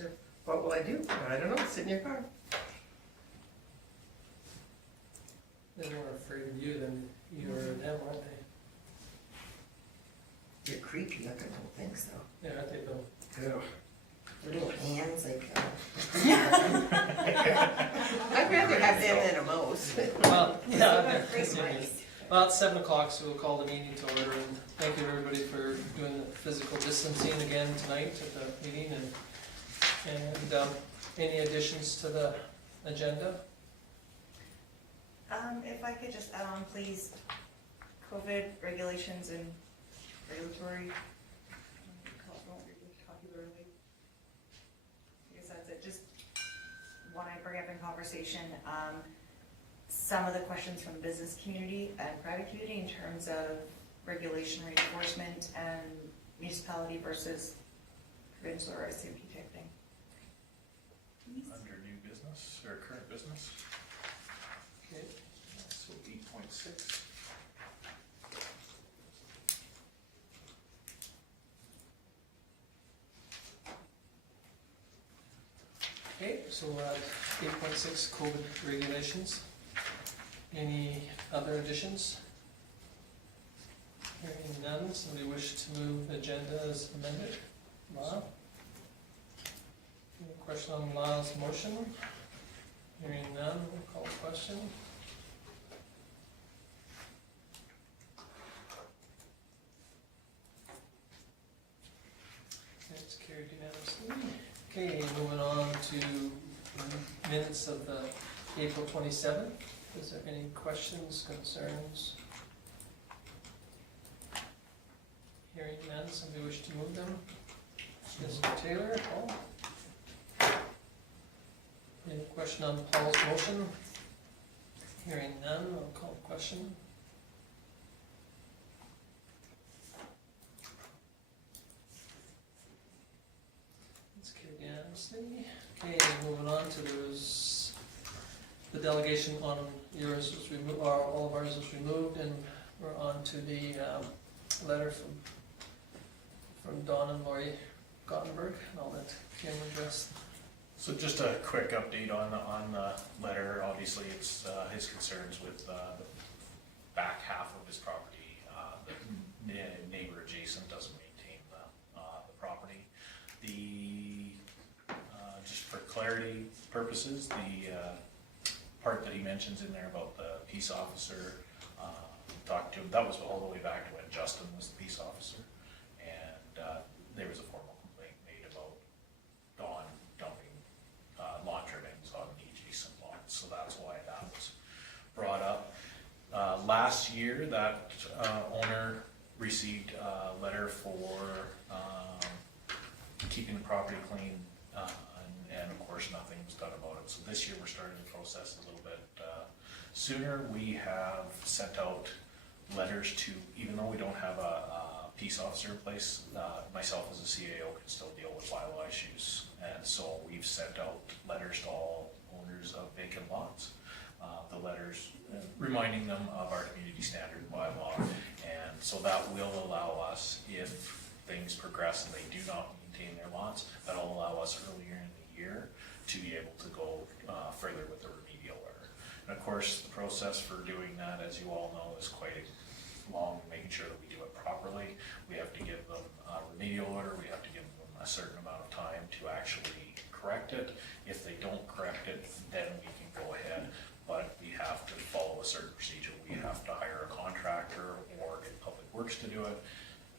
said, what will I do? I don't know, sit in your car. They're more afraid of you than you are of them, aren't they? You're creepy, I don't think so. Yeah, aren't they though? Yeah. Little hands like, I'd rather have them than a mouse. Well, yeah, pretty nice. well, it's 7 o'clock, so we'll call the meeting to order, and thank you everybody for doing the physical distancing again tonight at the meeting, and any additions to the agenda? If I could just add on, please, COVID regulations and regulatory, popularly. I guess that's it. Just want to bring up in conversation some of the questions from the business community and private community in terms of regulation reinforcement and municipality versus provincial or SCP type thing. Under new business, or current business, Okay. so 8.6. Okay, so we're at 8.6 COVID regulations. Any other additions? Hearing none, somebody wish to move the agenda as amended? Lyle? Any question on Lyle's motion? Hearing none, we'll call the question. It's carried unanimously. Okay, moving on to minutes of the April 27th. Is there any questions, concerns? Hearing none, somebody wish to move them? Mr. Taylor, Paul? Any question on Paul's motion? Hearing none, I'll call the question. It's carried unanimously. Okay, moving on to the delegation on yours was removed, all of ours was removed, and we're on to the letter from Dawn and Laurie Gottenberg. I'll let Kim address. So just a quick update on the letter. Obviously, it's his concerns with the back half of his property. The neighbor adjacent doesn't maintain the property. Just for clarity purposes, the part that he mentions in there about the peace officer, talked to him, that was all the way back to when Justin was the peace officer, and there was a formal complaint made about Dawn dumping lawn trimmings on the adjacent lot, so that's why that was brought up. Last year, that owner received a letter for keeping the property clean, and of course nothing was done about it. So this year we're starting the process a little bit sooner. We have sent out letters to, even though we don't have a peace officer in place, myself as a CAO can still deal with bylaw issues. And so we've sent out letters to all owners of vacant lots. The letters reminding them of our community standard bylaw. And so that will allow us, if things progress and they do not maintain their lots, that'll allow us earlier in the year to be able to go further with the remedial order. And of course, the process for doing that, as you all know, is quite long, making sure that we do it properly. We have to give them a remedial order, we have to give them a certain amount of time to actually correct it. If they don't correct it, then we can go ahead, but we have to follow a certain procedure. We have to hire a contractor or get Public Works to do it.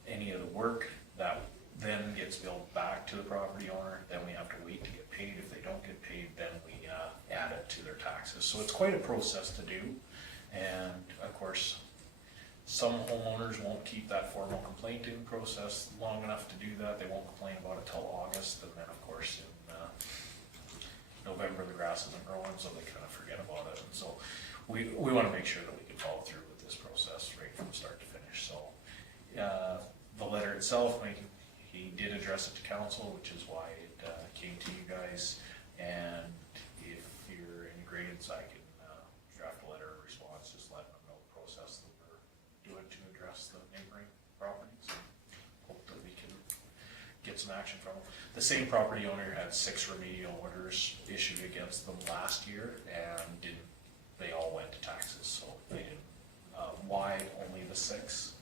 Any of the work that then gets billed back to the property owner, then we have to wait to get paid. If they don't get paid, then we add it to their taxes. So it's quite a process to do, and of course, some homeowners won't keep that formal complaint in process long enough to do that. They won't complain about it till August, and then of course in November the grass isn't growing, so they kind of forget about it. And so we want to make sure that we can follow through with this process right from start to finish. So the letter itself, he did address it to council, which is why it came to you guys. And if you're in agreement, I can draft a letter of response, just letting them know the process that we're doing to address the neighboring properties. Hope that we can get some action from them. The same property owner had 6 remedial orders issued against them last year, and they all went to taxes, so they didn't. Why only the 6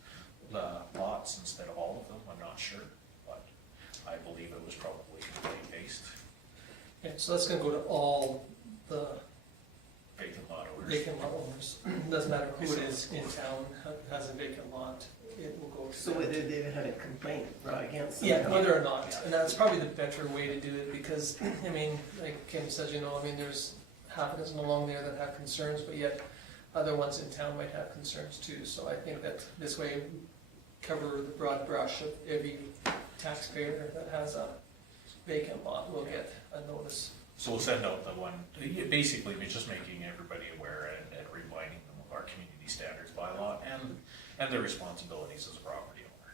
lots instead of all of them, I'm not sure, but I believe it was probably complaint based. Okay, so that's gonna go to all the Vacant lot orders. vacant lot owners. Doesn't matter who it is in town has a vacant lot, it will go to So them. whether they've had a complaint brought against them. Yeah, whether or not, and that's probably the better way to do it, because, I mean, like Kim says, you know, I mean, there's half a dozen along there that have concerns, but yet other ones in town might have concerns too, so I think that this way we cover the broad brush of every taxpayer that has a vacant lot will get a notice. So we'll send out the one, basically, we're just making everybody aware and reminding them of our community standards bylaw and their responsibilities as a property owner.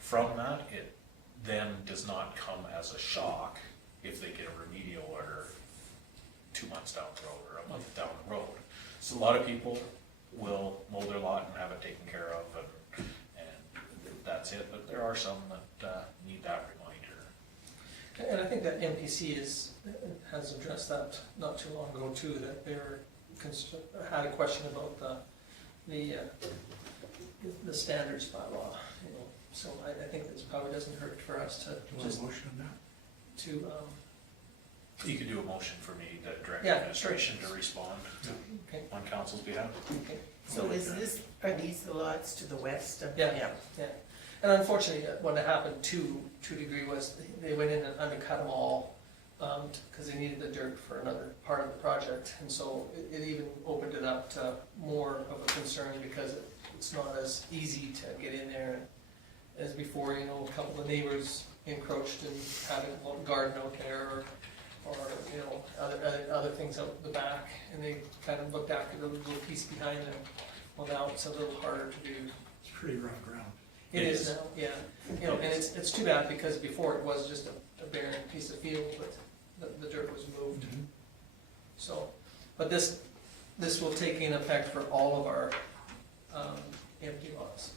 From that, it then does not come as a shock if they get a remedial order 2 months down the road or a month down the road. So a lot of people will mow their lot and have it taken care of, and that's it, but there are some that need that reminder. And I think that MPC has addressed that not too long ago too, that they were had a question about the standards bylaw, you know. So I think this probably doesn't hurt for us to just motion on that? to You could do a motion for me, the direct Yeah, administration, to respond okay. on council's behalf. Okay. So are these the lots to the west of? Yeah. And unfortunately, what happened to a degree was they went in and undercut them all because they needed the dirt for another part of the project. And so it even opened it up to more of a concern because it's not as easy to get in there as before. You know, a couple of neighbors encroached and had a garden out there or you know, other things out the back, and they kind of looked after the little piece behind them. Well, now it's a little harder to do. It's pretty rough ground. It is now, yeah. You know, and it's too bad because before it was just a barren piece of field, but the dirt was moved. So, but this will take in effect for all of our empty lots.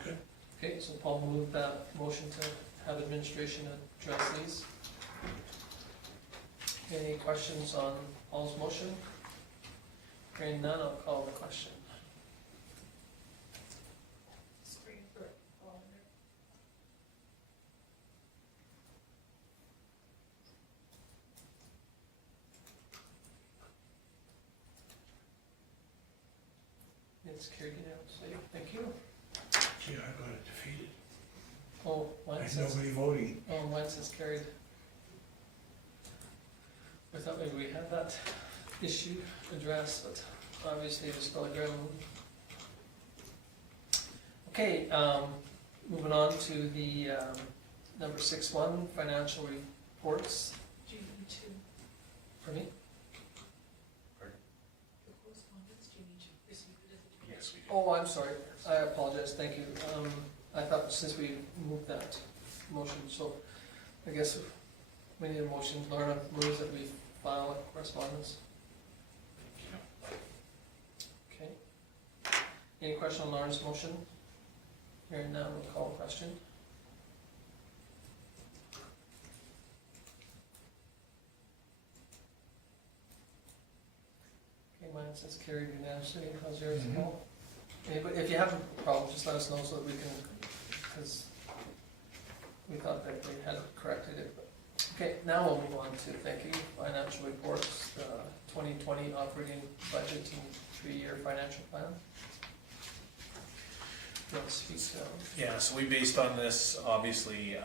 Okay. Okay, so Paul moved that motion to have administration address these. Any questions on Paul's motion? Hearing none, I'll call the question. It's carried unanimously. Thank you. Yeah, I got it defeated. Oh, mine There's says, nobody voting. oh, mine says carried. I thought maybe we had that issue addressed, but obviously it's still a ground. Okay, moving on to the number 6.1, financial reports. Do you need to, For me? the correspondence, do you need to receive it as a? Yes, we do. Oh, I'm sorry. I apologize. Thank you. I thought since we moved that motion, so I guess we need a motion. Lorna moves that we file a correspondence. Okay. Any question on Lorna's motion? Hearing none, we'll call the question. Okay, mine says carried unanimously. How's yours, Paul? Anybody, if you have a problem, just let us know so that we can, because we thought that they had corrected it. But okay, now we'll move on to, thank you, financial reports, 2020 operating budget and 3-year financial plan. Let's speak down. Yeah, so we based on this, obviously,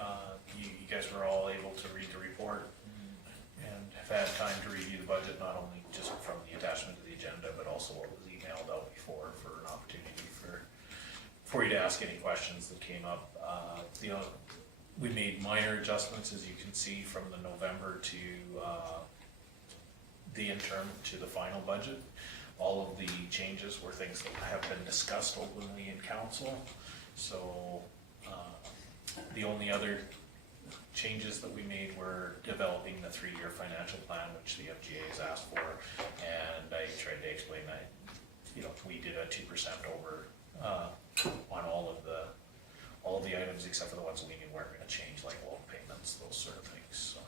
you guys were all able to read the report and have had time to review the budget, not only just from the attachment to the agenda, but also what was emailed out before for an opportunity for you to ask any questions that came up. We made minor adjustments, as you can see, from the November to the interim to the final budget. All of the changes were things that have been discussed openly in council. So the only other changes that we made were developing the 3-year financial plan, which the FGA has asked for, and I tried to explain that, you know, we did a 2% over on all the items except for the ones we knew weren't gonna change, like loan payments, those sort of things, so.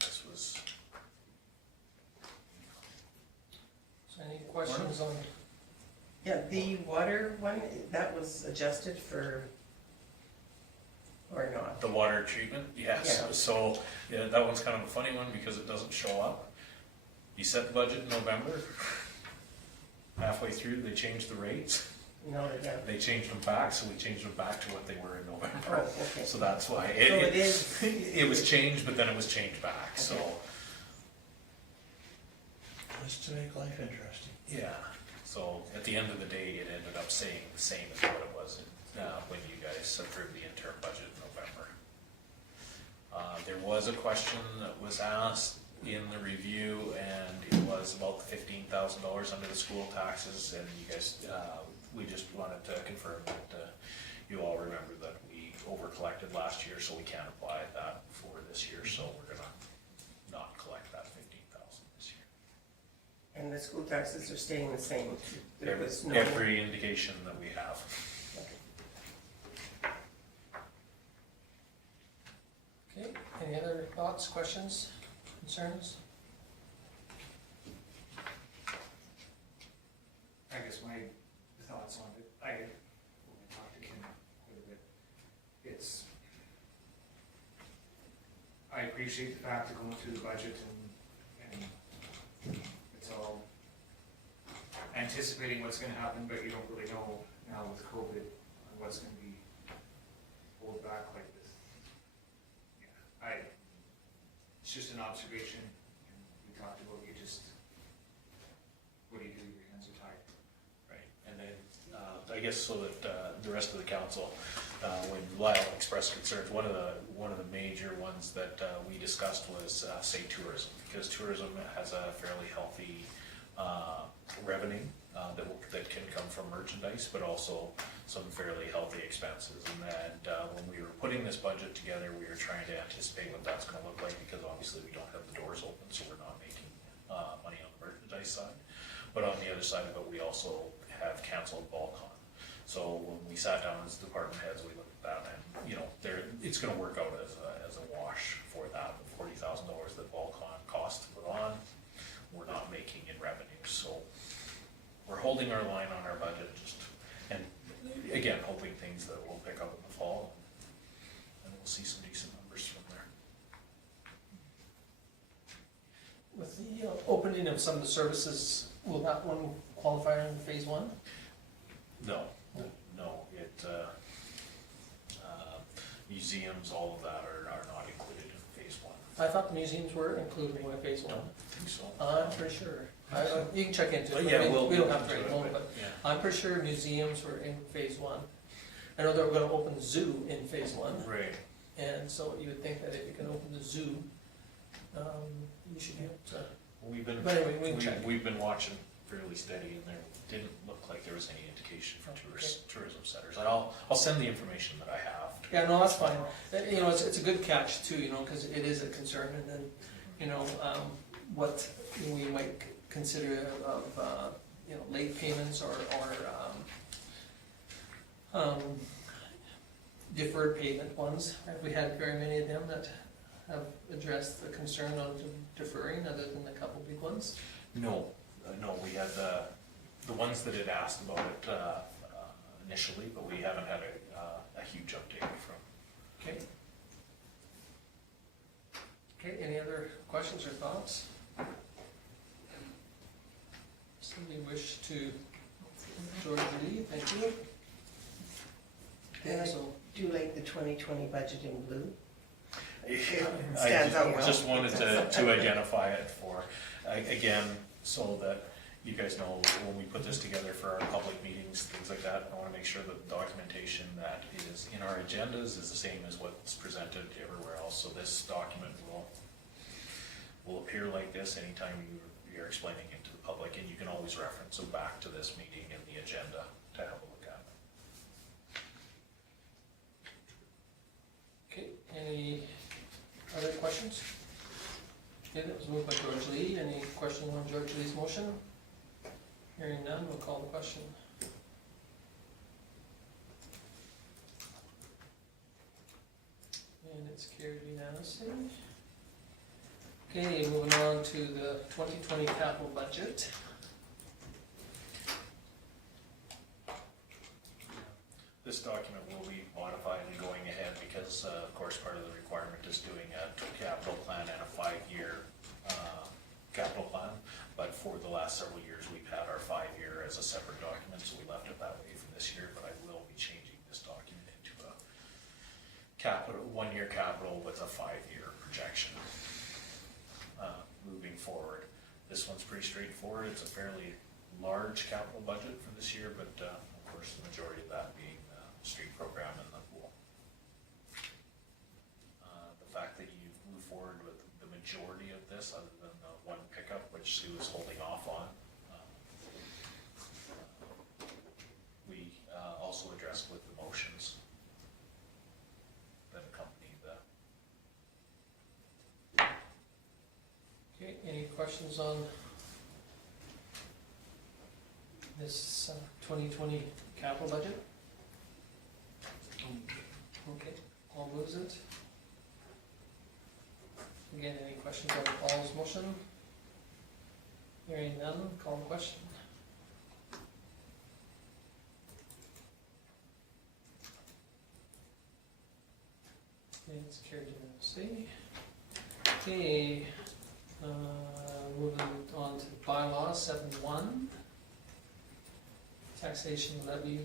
This was, So any questions on, Yeah, the water one, that was adjusted for, or not? the water treatment, yes, Yeah. so, yeah, that one's kind of a funny one because it doesn't show up. You set the budget in November, halfway through, they changed the rates, No, they don't. they changed them back, so we changed them back to what they were in Oh, November. okay. So that's why, So it is, it was changed, but then it was changed back, so, Just to make life interesting. yeah. So at the end of the day, it ended up saying the same as what it was when you guys approved the interim budget in November. There was a question that was asked in the review, and it was about the $15,000 under the school taxes, and you guys, we just wanted to confirm that you all remember that we over collected last year, so we can't apply that for this year, so we're gonna not collect that $15,000 this year. and the school taxes are staying the same. There was no. Every indication that we have. okay, any other thoughts, questions, concerns? I guess my thoughts on it, when I talked to Kim quite a bit, it's, I appreciate the fact of going through the budget and it's all anticipating what's gonna happen, but you don't really know now with COVID on what's gonna be pulled back like this. Yeah, it's just an observation, and we talked about what do you do, your hands are tied. Right, and then, I guess so that, the rest of the council, when Lyle expressed concerns, one of the major ones that, we discussed was, say, tourism, because tourism has a fairly healthy, revenue, that can come from merchandise, but also some fairly healthy expenses. And when we were putting this budget together, we were trying to anticipate what that's gonna look like, because obviously we don't have the doors open, so we're not making, money on the merchandise side. But on the other side of it, we also have canceled BallCon. So when we sat down as department heads, we looked at that and, it's gonna work out as a wash for that, the $40,000 that BallCon cost to put on, we're not making in revenue, so we're holding our line on our budget, and again, hoping things that will pick up in the fall, and we'll see some decent numbers from there. With the opening of some of the services, will that one qualify in phase one? No, museums, all of that are not included in phase one. I thought the museums were included in phase one. I think so. I'm pretty sure. You can check into it. But yeah, We don't have to right do now, it, but yeah. I'm pretty sure museums were in phase one. I know they were gonna open the zoo in phase one, Right. and so you would think that if you can open the zoo, you should be able to, We've been, but anyway, we can check. we've been watching fairly steady, and there didn't look like there was any indication for tourism centers. And I'll send the information that I have. Yeah, no, that's fine. It's a good catch too, cause it is a concern, and then, what we might consider of, late payments or deferred payment ones. Have we had very many of them that have addressed the concern of deferring, other than the couple big ones? No, we had the ones that had asked about it initially, but we haven't had a huge update from. Okay. Okay, any other questions or thoughts? Somebody wish to, George Lee, thank you. And I So, do like the 2020 budget in blue. I Stands out well. just wanted to identify it for, again, so that you guys know when we put this together for our public meetings, things like that, I wanna make sure that the documentation that is in our agendas is the same as what's presented everywhere else. So this document will appear like this anytime you're explaining it to the public, and you can always reference them back to this meeting and the agenda to have a look at it. okay, any other questions? Okay, that was moved by George Lee. Any questions on George Lee's motion? Hearing none, we'll call the question. And it's carried unanimously. Okay, moving on to the 2020 capital budget. This document will be modified and going ahead because, of course, part of the requirement is doing a capital plan and a 5-year capital plan. But for the last several years, we've had our 5-year as a separate document, so we left it that way for this year. But I will be changing this document into a capital, 1-year capital with a 5-year projection moving forward. This one's pretty straightforward. It's a fairly large capital budget for this year, but of course, the majority of that being the street program and the pool. The fact that you've moved forward with the majority of this, other than the one pickup, which Sue is holding off on, we also addressed with the motions that accompany the. Okay, any questions on this 2020 capital budget? Okay, all moves it. Again, any questions on Paul's motion? Hearing none, call the question. Okay, it's carried unanimously. Okay, moving on to bylaw 7.1. Taxation levy.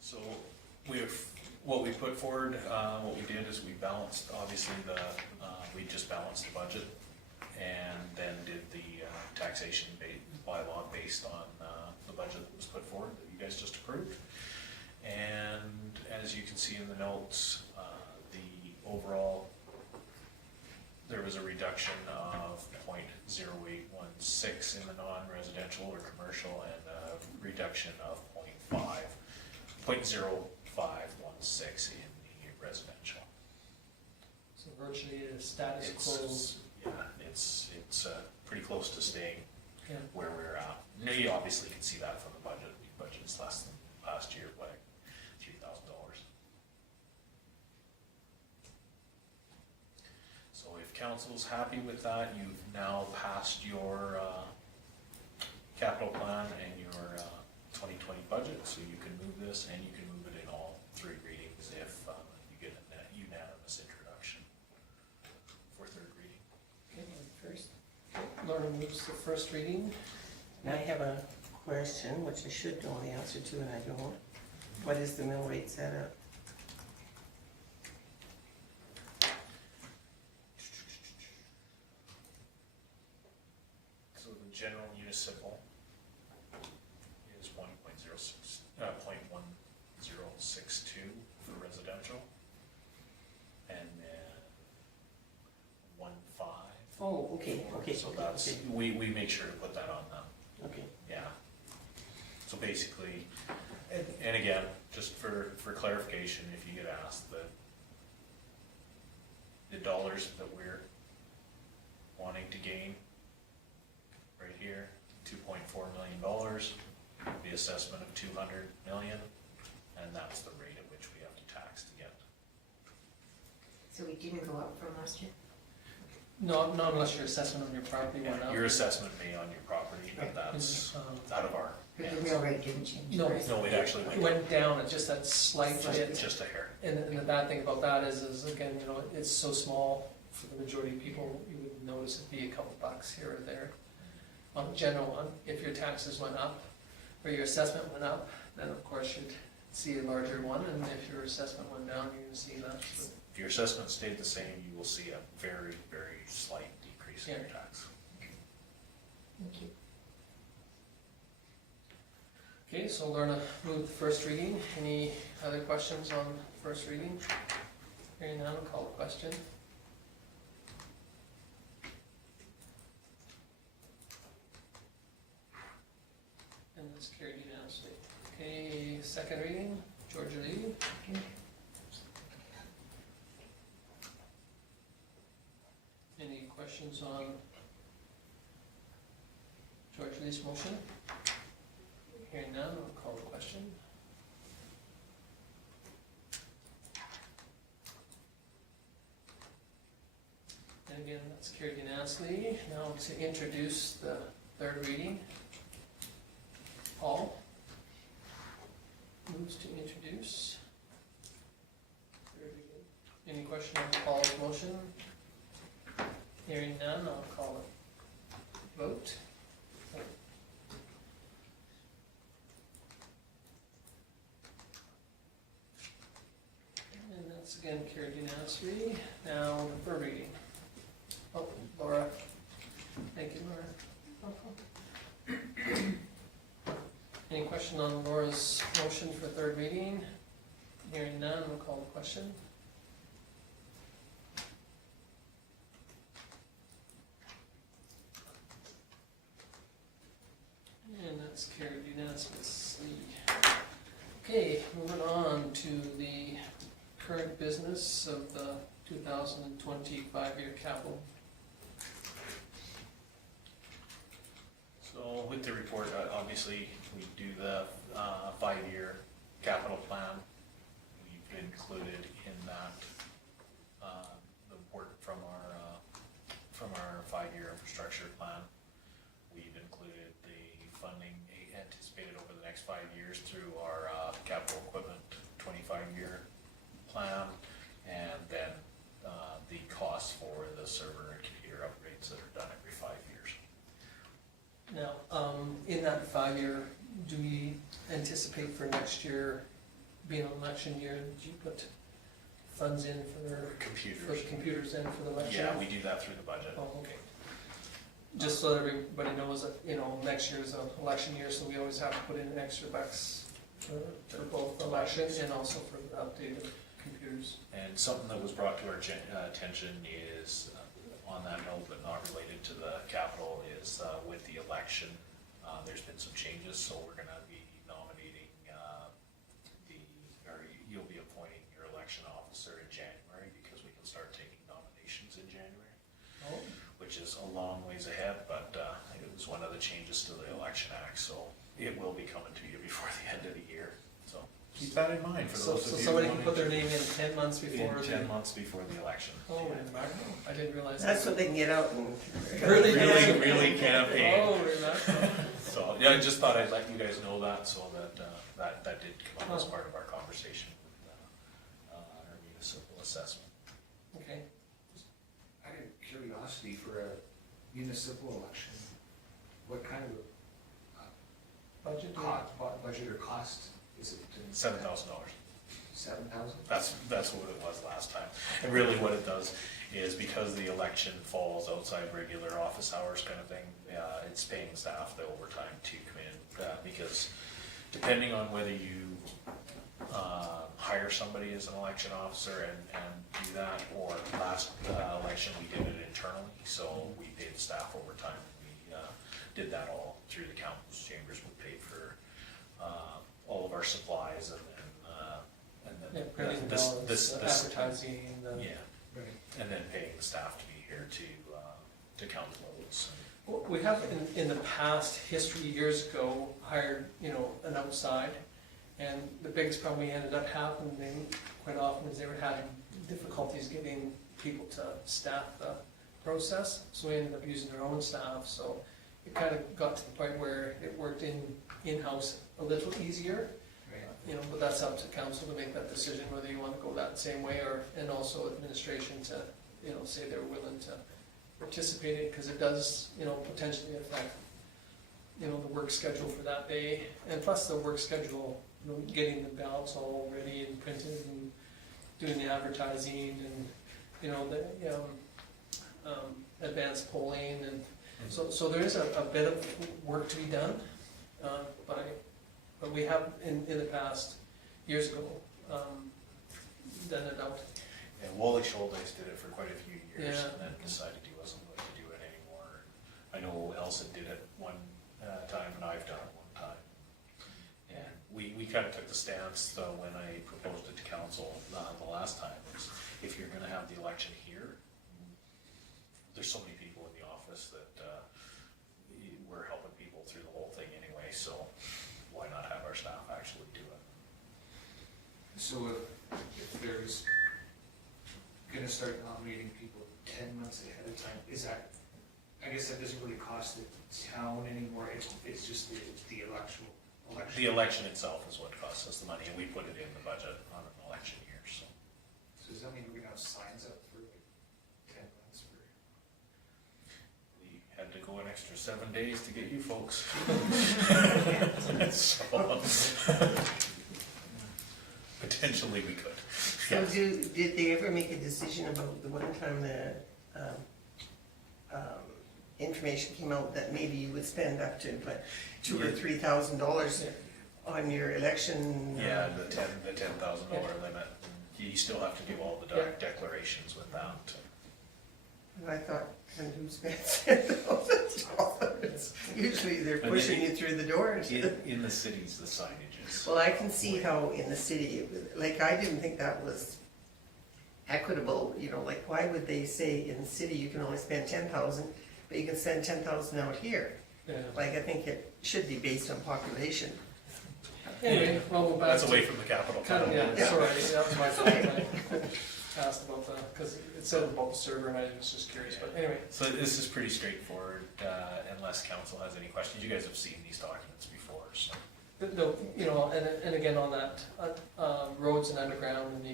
So what we put forward, what we did is we balanced, obviously we just balanced the budget and then did the taxation bylaw based on the budget that was put forward that you guys just approved. And as you can see in the notes, the overall, there was a reduction of 0.0816 in the non-residential or commercial and a reduction of 0.0516 in the residential. So virtually a status quo. Yeah, it's pretty close to staying Yeah. where we're at. Now, you obviously can see that from the budget. The budget is less than last year by $3,000. So if council's happy with that, you've now passed your capital plan and your 2020 budget, so you can move this and you can move it in all 3 readings if you get a unanimous introduction for 3rd reading. Okay, first. Laura moves the first reading. And I have a question, which I should know the answer to, and I don't. What is the mill rate set up? So the general municipal is 0.1062 for residential, and then 1.5. Oh, okay, okay, So okay, that's, okay, we make sure to put that on them, okay. yeah. So basically, and again, just for clarification, if you get asked, the dollars that we're wanting to gain right here, $2.4 million, the assessment of 200 million, and that's the rate at which we have to tax to get. So we didn't go up from last year? No, not unless your assessment on your property went up. Your assessment may on your property, but that's out of our The hands. real rate didn't change? No. right? No, it actually It went went down, it's just that slight bit. just a hair. And the bad thing about that is again, you know, it's so small for the majority of people, you would notice it'd be a couple bucks here or there. On the general one, if your taxes went up, or your assessment went up, then of course you'd see a larger one, and if your assessment went down, you're gonna see less. If your assessment stayed the same, you will see a very, very slight decrease in your Yeah. tax. Thank you. Okay, so Lorna moved the first reading. Any other questions on first reading? Hearing none, call the question. And that's carried unanimously. Okay, second reading, Georgia Lee. Any questions on George Lee's motion? Hearing none, I'll call the question. And again, that's carried unanimously. Now to introduce the third reading. Paul moves to introduce. Third reading. Any question on Paul's motion? Hearing none, I'll call it vote. And that's again carried unanimously. Now the third reading. Oh, Laura. Thank you, Laura. Any question on Laura's motion for third reading? Hearing none, we'll call the question. And that's carried unanimously. Okay, moving on to the current business of the 2025 year capital. So with the report, obviously, we do the 5-year capital plan. We've included in that the report from our 5-year infrastructure plan. We've included the funding anticipated over the next 5 years through our capital equipment 25-year plan, and then the costs for the server and computer upgrades that are done every 5 years. Now, in that 5-year, do we anticipate for next year being an election year, did you put funds in for Computers. computers in for the election? Yeah, we do that through the budget. Oh, okay. Just so everybody knows that, next year's an election year, so we always have to put in extra bucks for both election and also for the updated computers. And something that was brought to our attention is, on that note, but not related to the capital, is with the election, there's been some changes, so we're gonna be nominating you'll be appointing your election officer in January, because we can start taking nominations in January. Oh. Which is a long ways ahead, but it was one of the changes to the Election Act, so it will be coming to you before the end of the year, so keep that in mind for So those of you. somebody can wanting put their to- name in 10 months before. In 10 months before the election. Oh, I didn't realize. That's what they can get out and. Really? Really campaign. Oh, remarkable. So, yeah, I just thought I'd let you guys know that, so that that did come up as part of our conversation with our municipal assessment. Okay. Out of curiosity, for a municipal election, what kind of Budget. budget or cost is it? $7,000. 7,000? That's what it was last time. And really what it does is, because the election falls outside regular office hours kind of thing, it's paying staff the overtime to come in, because depending on whether you hire somebody as an election officer and do that, or last election we did it internally, so we paid the staff overtime. We did that all through the council's chambers. We paid for all of our supplies, and Yeah, then printing this ballots, advertising, the. yeah, Right. and then paying the staff to be here to count the votes. We have in the past history, years ago, hired, an outside, and the biggest problem we ended up happening quite often is they were having difficulties getting people to staff the process, so we ended up using our own staff, so it kind of got to the point where it worked in-house a little easier. Right. But that's up to council to make that decision, whether you want to go that same way, and also administration to, say they're willing to participate in it, because it does, potentially affect, the work schedule for that day, and plus the work schedule, getting the ballots all ready and printed and doing the advertising and, the advanced polling, and so there is a bit of work to be done, but we have in the past, years ago, done it out. And Wally Schuldeis did it for quite a few years, Yeah. and then decided he wasn't going to do it anymore. I know Elsa did it one time, and I've done it one time. And we kind of took the stance, though, when I proposed it to council the last time, was if you're gonna have the election here, there's so many people in the office that we're helping people through the whole thing anyway, so why not have our staff actually do it? So if there's gonna gonna start nominating people 10 months ahead of time, is that, I guess that doesn't really cost the town anymore, it's just the election. The election itself is what costs us the money, and we put it in the budget on an election year, so. So does that mean we're gonna have signs up for like 10 months for? We had to go an extra 7 days to get you folks. So, potentially we could. So did they ever make a decision about the one time the information came out that maybe you would spend up to like $2,000 or $3,000 on your election? Yeah, the $10,000 limit. You still have to do all the declarations with that. I thought, and who spends $10,000? Usually they're But pushing you through the door. In the cities, the signage is. Well, I can see how in the city, like, I didn't think that was equitable, you know, like, why would they say in the city you can only spend 10,000, but you can spend 10,000 out here? Yeah. Like, I think it should be based on population. Anyway, well, we're back That's to. away from the capital. Kind of, yeah, Yeah. sorry, that was my fault. I asked about the, because it said about the server and I was just curious, but anyway. So this is pretty straightforward, unless council has any questions. You guys have seen these documents before, so. But no, you know, and again on that, roads and underground and the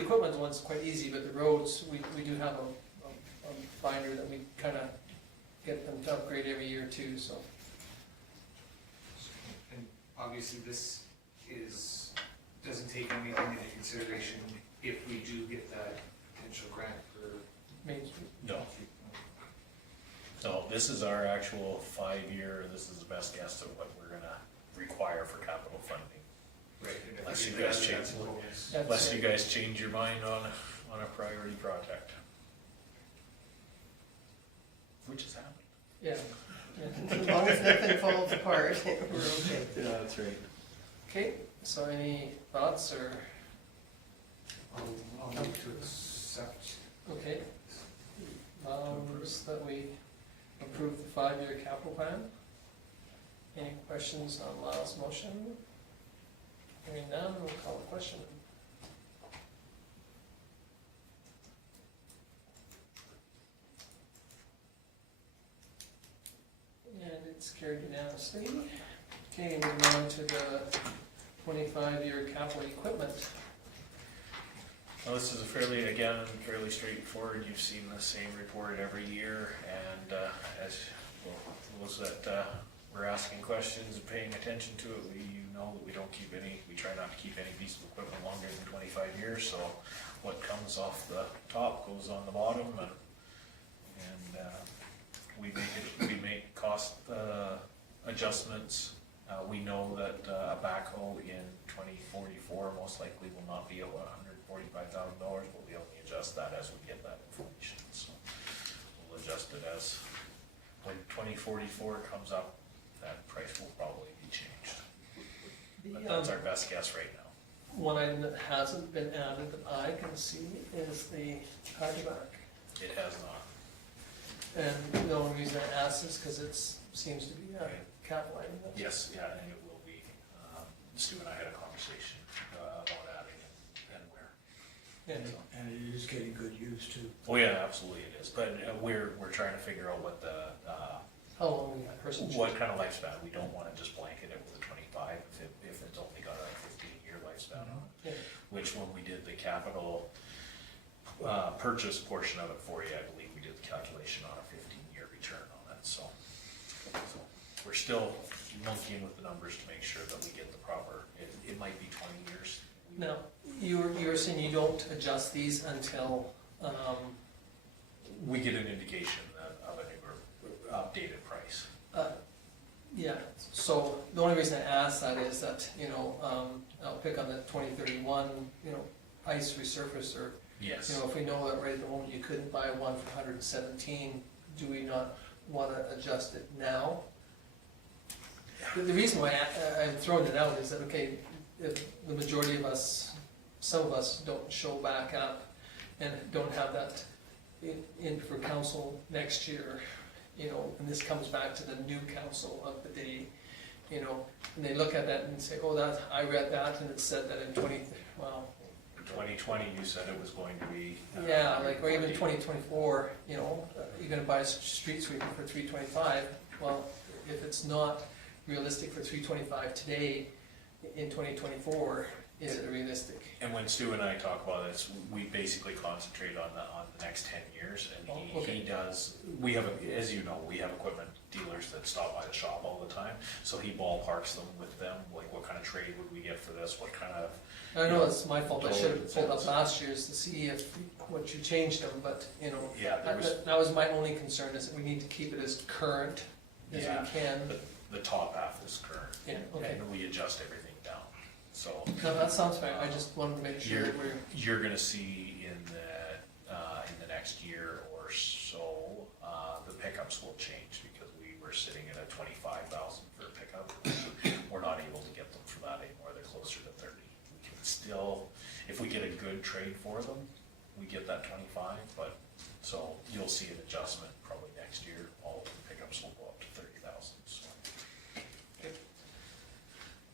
equipment one's quite easy, but the roads, we do have a binder that we kind of get them to upgrade every year too, so. And obviously this doesn't take anything into consideration if we do get that potential grant for. Main Street. No. So this is our actual 5-year, this is the best guess of what we're gonna require for capital funding. Right. Unless you guys change, unless you guys change your mind on a priority project. Which is happening. Yeah. As long as nothing falls apart, we're okay. Yeah, that's right. Okay, so any thoughts or, I'll move to accept. okay? Just that we approve the 5-year capital plan. Any questions on Lyle's motion? Hearing none, we'll call the question. And it's carried unanimously. Okay, moving on to the 25-year capital equipment. Well, this is fairly straightforward. You've seen the same report every year, and as well, those that were asking questions and paying attention to it, you know that we try not to keep any piece of equipment longer than 25 years, so what comes off the top goes on the bottom, and we make cost adjustments. We know that a backhoe in 2044 most likely will not be $145,000. We'll be able to adjust that as we get that information. So we'll adjust it as when 2044 comes up, that price will probably be changed. But that's our best guess right now. One item that hasn't been added that I can see is the hydrovac. It has not. And the only reason I ask is because it seems to be a capital item. Yes, yeah, and it will be. Stu and I had a conversation about adding it and where. Yeah. And it is getting good use too. Oh yeah, absolutely it is. But we're trying to figure out what the How long the person should. what kind of lifespan. We don't want to just blanket it with a 25 if it's only got a 15-year lifespan on it. Yeah. Which when we did the capital purchase portion of it for you, I believe we did the calculation on a 15-year return on it. So we're still monkeying with the numbers to make sure that we get the proper. It might be 20 years. Now, you were saying you don't adjust these until, We get an indication of a newer updated price. yeah, so the only reason I ask that is that, I'll pick on the 2031, ice resurfacer. Yes. If we know that right at the moment you couldn't buy one for 117, do we not want to adjust it now? The reason why I'm throwing it out is that, okay, if the majority of us, some of us don't show back up and don't have that in for council next year, and this comes back to the new council of the day, and they look at that and say, oh, I read that and it said that in well, 2020, you said it was going to be. Yeah, like, or even 2024, you know, you're gonna buy a street sweeper for $325. Well, if it's not realistic for $325 today, in 2024, is it realistic? And when Stu and I talk about this, we basically concentrate on the next 10 years, and Oh, okay. he does, we have, as you know, we have equipment dealers that stop by the shop all the time, so he ballparks them with them, like what kind of trade would we get for this, what kind of, I know it's my fault, I should have pulled up last year's to see what you changed them, but, you know, yeah, there was, that was my only concern, is that we need to keep it as current as Yeah. we can. the top half is current, Yeah, okay. and we adjust everything down, so. No, that sounds fair, I just wanted to make sure You're, that we're, you're gonna see in the next year or so, the pickups will change, because we were sitting at a 25,000 for a pickup. We're not able to get them for that anymore, they're closer to 30. We can still, if we get a good trade for them, we get that 25, but, so you'll see an adjustment probably next year, all of the pickups will go up to 30,000, so.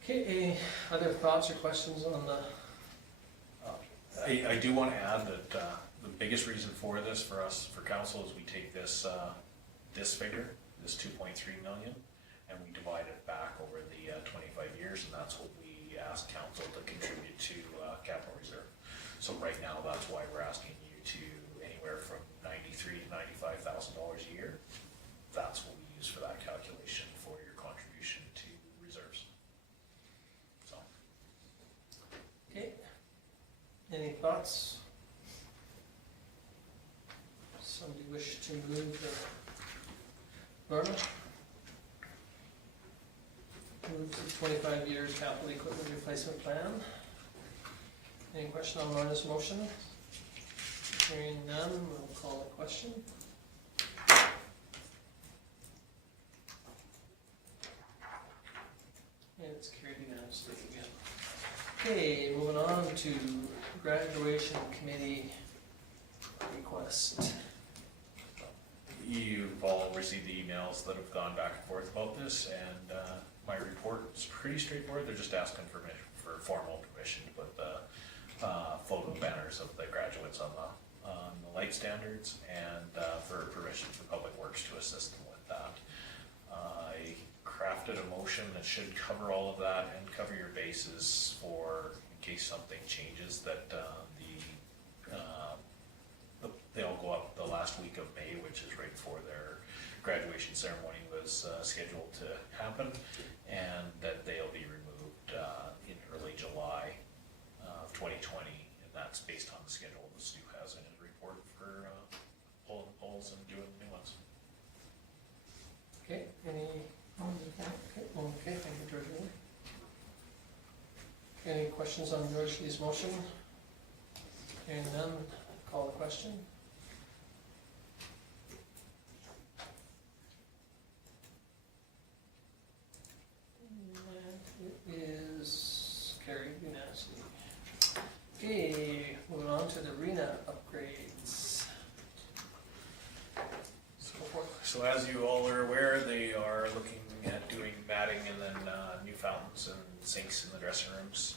okay, any other thoughts or questions on the, I do want to add that the biggest reason for this, for us, for council, is we take this figure, this 2.3 million, and we divide it back over the 25 years, and that's what we ask council to contribute to capital reserve. So right now, that's why we're asking you to anywhere from $93,000 to $95,000 a year. That's what we use for that calculation for your contribution to reserves. So. okay, any thoughts? Somebody wish to move the, Lorna? Move the 25 years capital equipment replacement plan. Any question on Lorna's motion? Hearing none, we'll call the question. And it's carried unanimously again. Okay, moving on to graduation committee request. You've all received the emails that have gone back and forth about this, and my report is pretty straightforward. They're just asking for formal permission to put the photo banners of the graduates on the light standards, and for permission for Public Works to assist them with that. I crafted a motion that should cover all of that and cover your bases for, in case something changes, that they all go up the last week of May, which is right before their graduation ceremony was scheduled to happen, and that they'll be removed in early July of 2020, and that's based on the schedule that Stu has in his report for pulling the polls and doing the new ones. Okay, any, I'll move that. okay, thank you, George. Any questions on George Lee's motion? Hearing none, call the question. And it is carried unanimously. Okay, moving on to the arena upgrades. So as you all are aware, they are looking at doing matting and then new fountains and sinks in the dressing rooms.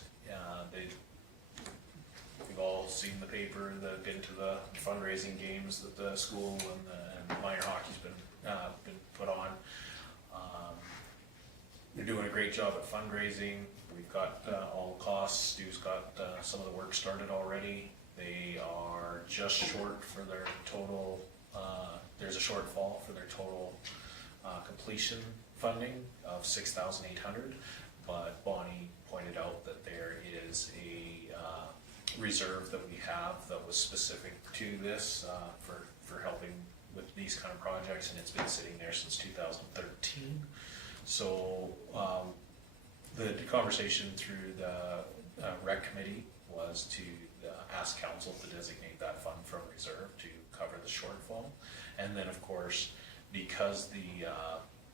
We've all seen the paper, been to the fundraising games that the school and minor hockey's been put on. They're doing a great job at fundraising. We've got all the costs. Stu's got some of the work started already. They are just short for their total. There's a shortfall for their total completion funding of $6,800, but Bonnie pointed out that there is a reserve that we have that was specific to this for helping with these kind of projects, and it's been sitting there since 2013. So the conversation through the rec committee was to ask council to designate that fund from reserve to cover the shortfall. And then, of course, because the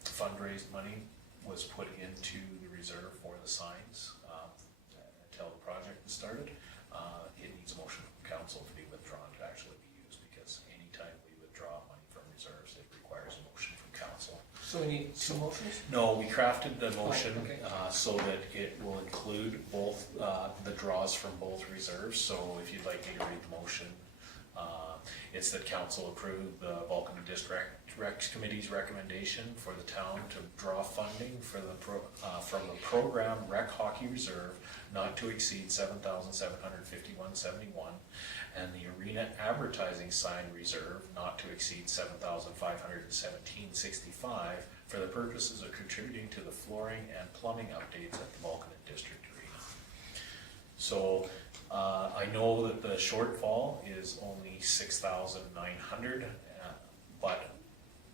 fundraised money was put into the reserve for the signs until the project was started, it needs a motion from council to be withdrawn to actually be used, because anytime we withdraw money from reserves, it requires a motion from council. So we need two motions? No, we crafted the motion okay. so that it will include both, the draws from both reserves. So if you'd like me to read the motion, it's that council approve the Vulcan District Recs Committee's recommendation for the town to draw funding for from the program Rec Hockey Reserve not to exceed $7,751.71, and the Arena Advertising Sign Reserve not to exceed $7,517.65 for the purposes of contributing to the flooring and plumbing updates at the Vulcan District Arena. So I know that the shortfall is only $6,900, but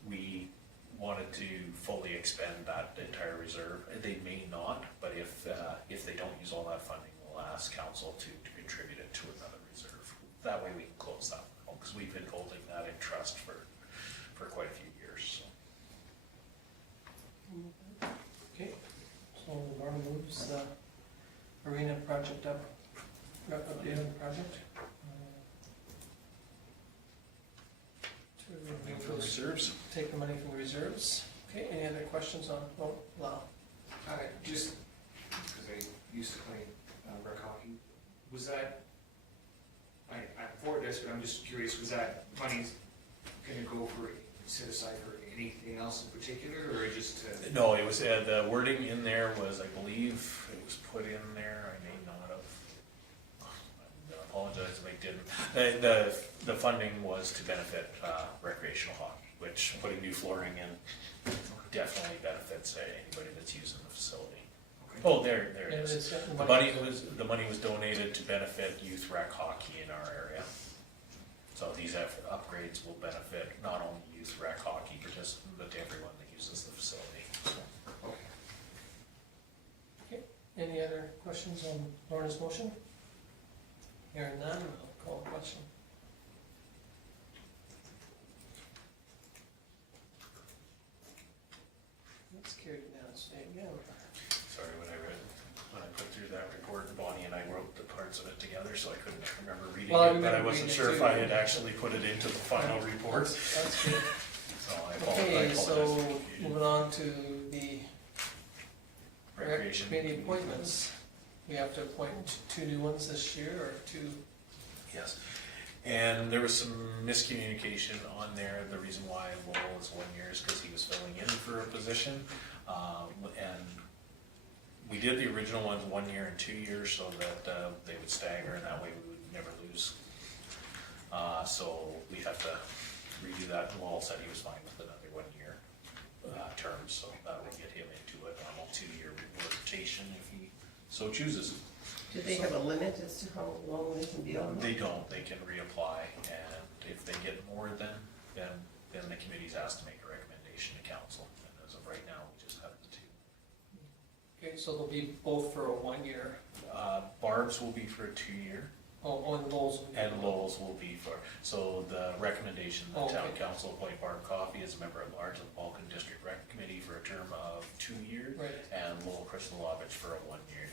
we wanted to fully expend that entire reserve. They may not, but if they don't use all that funding, we'll ask council to contribute it to another reserve. That way we can close that one, because we've been holding that in trust for quite a few years. So. Okay, so Lauren moves the arena project up, updated project. To remove For those- reserves. Take the money from the reserves. Okay, any other questions on, Lau? Just because I used to play rec hockey, was that, I'm for this, but I'm just curious, was that money gonna go for, set aside for anything else in particular, or just to? No, it was, the wording in there was, I believe, it was put in there, I may not have. I apologize if I didn't. The funding was to benefit recreational hockey, which putting new flooring in definitely benefits anybody that's using the facility. Okay. Oh, there it Yeah, is. it's got The money was donated to benefit youth rec hockey in our area. So these upgrades will benefit not only youth rec hockey, but everyone that uses the facility. Okay, any other questions on Lauren's motion? Hearing none, I'll call the question. That's carried unanimously again. Sorry, when I put through that report, Bonnie and I wrote the parts of it together, so I couldn't remember reading Well, I it, but I remember wasn't reading sure it if I too. had actually put it into the final report. That's good. So I apologize. Okay, for so confusion. moving on to the rec Recreation committee appointments. We have to appoint two new ones this year, or two? Yes, and there was some miscommunication on there. The reason why Lowell is 1 year is because he was filling in for a position. And we did the original ones 1 year and 2 years so that they would stagger, and that way we would never lose. So we have to redo that. Lowell said he was fine with another 1 year term, so that would get him into a normal 2-year rotation if he so chooses. Do they have a limit as to how long they can be on? They don't, they can reapply, and if they get more than, then the committee's asked to make a recommendation to council, and as of right now, we just have the two. Okay, so they'll be both for a 1 year. Barb's will be for a 2-year, And Lowell's. and Lowell's will be for, so the recommendation, the town Okay. council appoint Barb Coffey as a member at large of the Vulcan District Rec Committee for a term of 2 years, Right. and Lowell Kristolovich for a 1 year,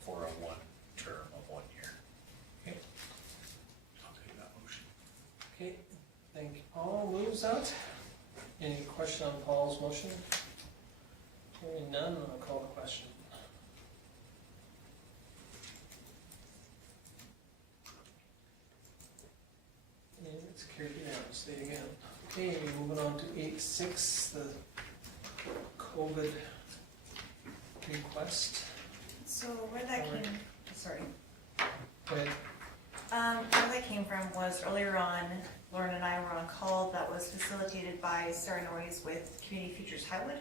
for a term of 1 year. Okay. I'll take that motion. Okay, thank you. Paul moves that. Any question on Paul's motion? Hearing none, I'll call the question. And it's carried unanimously again. Okay, moving on to 8.6, the COVID request. So where that came, sorry. Go ahead. Where that came from was earlier on, Lauren and I were on a call that was facilitated by Star Noise with Community Futures Highwood,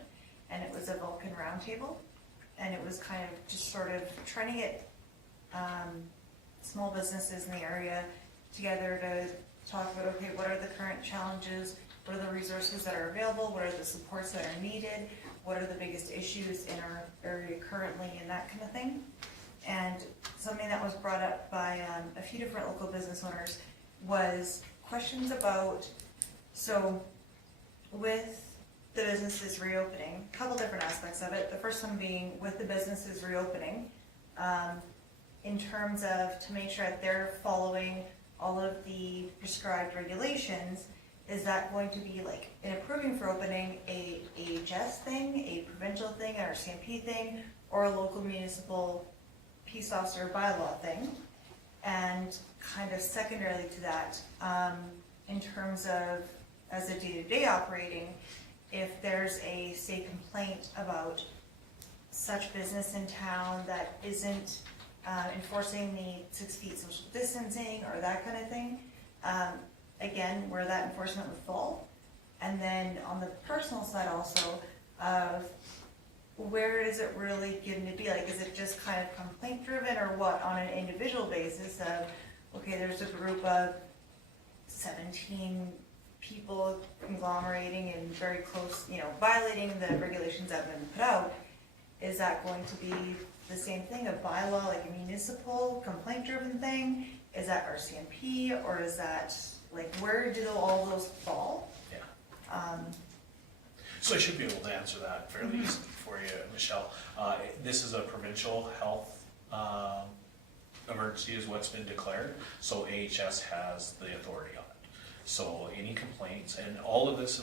and it was a Vulcan roundtable, and it was kind of just sort of trying to get small businesses in the area together to talk about, okay, what are the current challenges, what are the resources that are available, what are the supports that are needed, what are the biggest issues in our area currently, and that kind of thing. And something that was brought up by a few different local business owners was questions about, so with the businesses reopening, a couple different aspects of it. The first one being with the businesses reopening, in terms of to make sure that they're following all of the prescribed regulations, is that going to be like in approving for opening a AHS thing, a provincial thing, an RCMP thing, or a local municipal peace officer bylaw thing? And kind of secondarily to that, in terms of as a day-to-day operating, if there's a, say, complaint about such business in town that isn't enforcing the 6 feet social distancing or that kind of thing, again, where that enforcement would fall. And then on the personal side also, of where is it really given to be? Like, is it just kind of complaint driven or what on an individual basis of, okay, there's a group of 17 people conglomerating and very close, violating the regulations that have been put out. Is that going to be the same thing, a bylaw, like a municipal complaint driven thing? Is that RCMP, or is that, like, where do all those fall? Yeah. So I should be able to answer that fairly easily for you, Michelle. This is a provincial health emergency is what's been declared, so AHS has the authority on it. So any complaints and all of this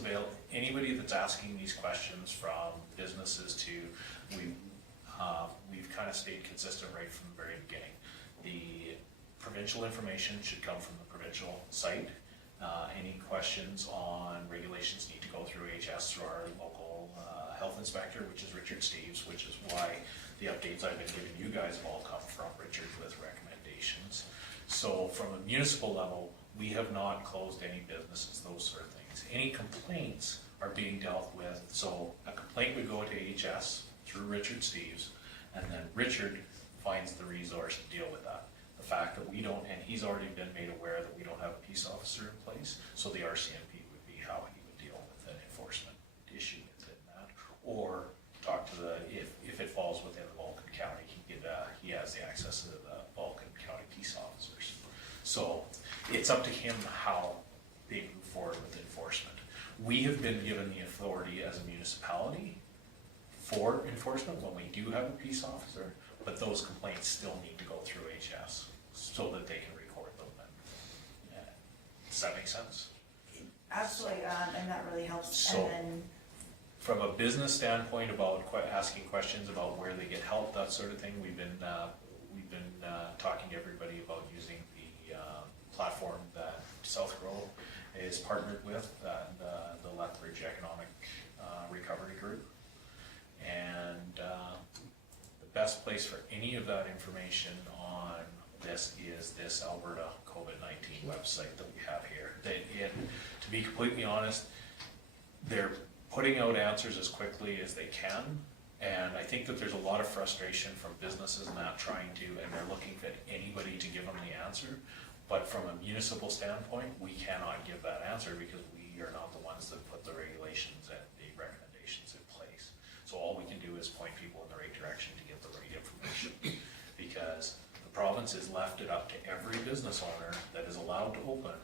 anybody that's asking these questions, from businesses to, we've kind of stayed consistent right from the very beginning. The provincial information should come from the provincial site. Any questions on regulations need to go through AHS, through our local health inspector, which is Richard Steves, which is why the updates I've been giving you guys have all come from Richard with recommendations. So from a municipal level, we have not closed any businesses, those sort of things. Any complaints are being dealt with. So a complaint would go to AHS through Richard Steves, and then Richard finds the resource to deal with that. The fact that we don't, and he's already been made aware that we don't have a peace officer in place, so the RCMP would be how he would deal with an enforcement issue within that, or talk to if it falls within Vulcan County, he has the access to the Vulcan County peace officers. So it's up to him how they move forward with enforcement. We have been given the authority as a municipality for enforcement when we do have a peace officer, but those complaints still need to go through HS so that they can record them. Does that make sense? Absolutely, and that really helps. So, and then, from a business standpoint about asking questions about where they get help, that sort of thing, we've been talking to everybody about using the platform that South Grove is partnered with, the Lethbridge Economic Recovery Group. And the best place for any of that information on this is this Alberta COVID-19 website that we have here. To be completely honest, they're putting out answers as quickly as they can, and I think that there's a lot of frustration from businesses not trying to, and they're looking at anybody to give them the answer. But from a municipal standpoint, we cannot give that answer because we are not the ones that put the regulations and the recommendations in place. So all we can do is point people in the right direction to get the right information, because the province has left it up to every business owner that is allowed to open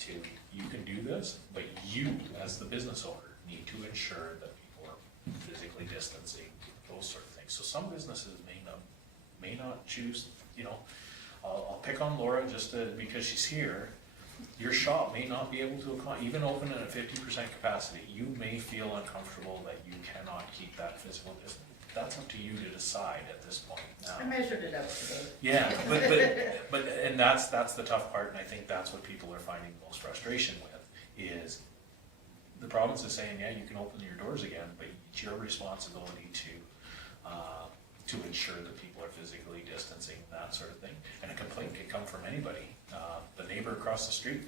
to, you can do this, but you, as the business owner, need to ensure that people are physically distancing, those sort of things. So some businesses may not choose, I'll pick on Laura just because she's here. Your shop may not be able to even open it at 50% capacity. You may feel uncomfortable that you cannot keep that physical distance. That's up to you to decide at this point now. I measured it out today. Yeah, but and that's the tough part, and I think that's what people are finding the most frustration with, is the province is saying, yeah, you can open your doors again, but it's your responsibility to ensure that people are physically distancing, that sort of thing. And a complaint could come from anybody. The neighbor across the street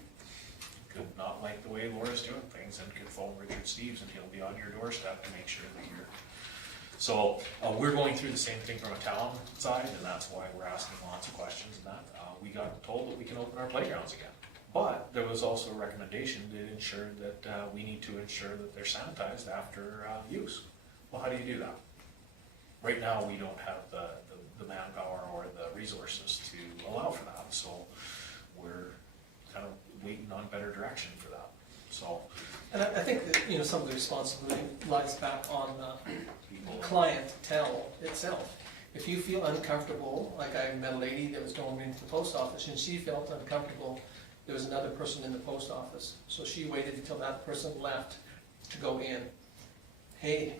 could not like the way Laura's doing things and could phone Richard Steves and he'll be on your doorstep to make sure that you're. So we're going through the same thing from a town side, and that's why we're asking lots of questions and that. We got told that we can open our playgrounds again. But there was also a recommendation that ensured that we need to ensure that they're sanitized after use. Well, how do you do that? Right now, we don't have the manpower or the resources to allow for that, so we're kind of waiting on better direction for that. So, And I think that, some of the responsibility lies back on the clientele itself. If you feel uncomfortable, like I met a lady that was going into the post office and she felt uncomfortable there was another person in the post office. So she waited until that person left to go in. Hey,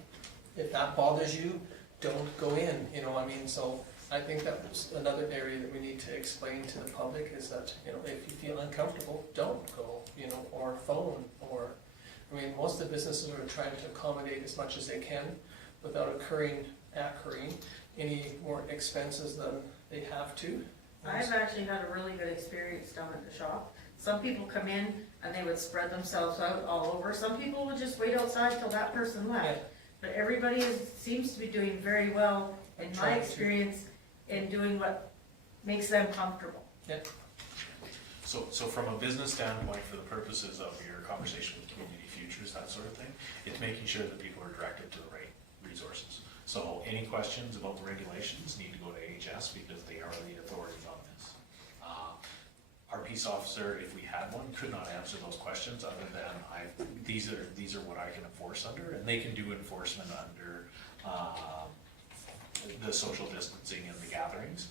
if that bothers you, don't go in, you know, I mean, so I think that was another area that we need to explain to the public is that, you know, if you feel uncomfortable, don't go, you know, or phone, or, I mean, most of the businesses are trying to accommodate as much as they can without incurring any more expenses than they have to. I've actually had a really good experience down at the shop. Some people come in and they would spread themselves out all over. Some people would just wait outside till that person Yeah. left. But everybody seems to be doing very well, in my Trying to. experience, in doing what makes them comfortable. So from a business standpoint, for the purposes of your conversation with community futures, that sort of thing, it's making sure that people are directed to the right resources. So any questions about the regulations need to go to AHS because they are the authorities on this. Our peace officer, if we had one, could not answer those questions other than these are what I can enforce under, and they can do enforcement under the social distancing and the gatherings.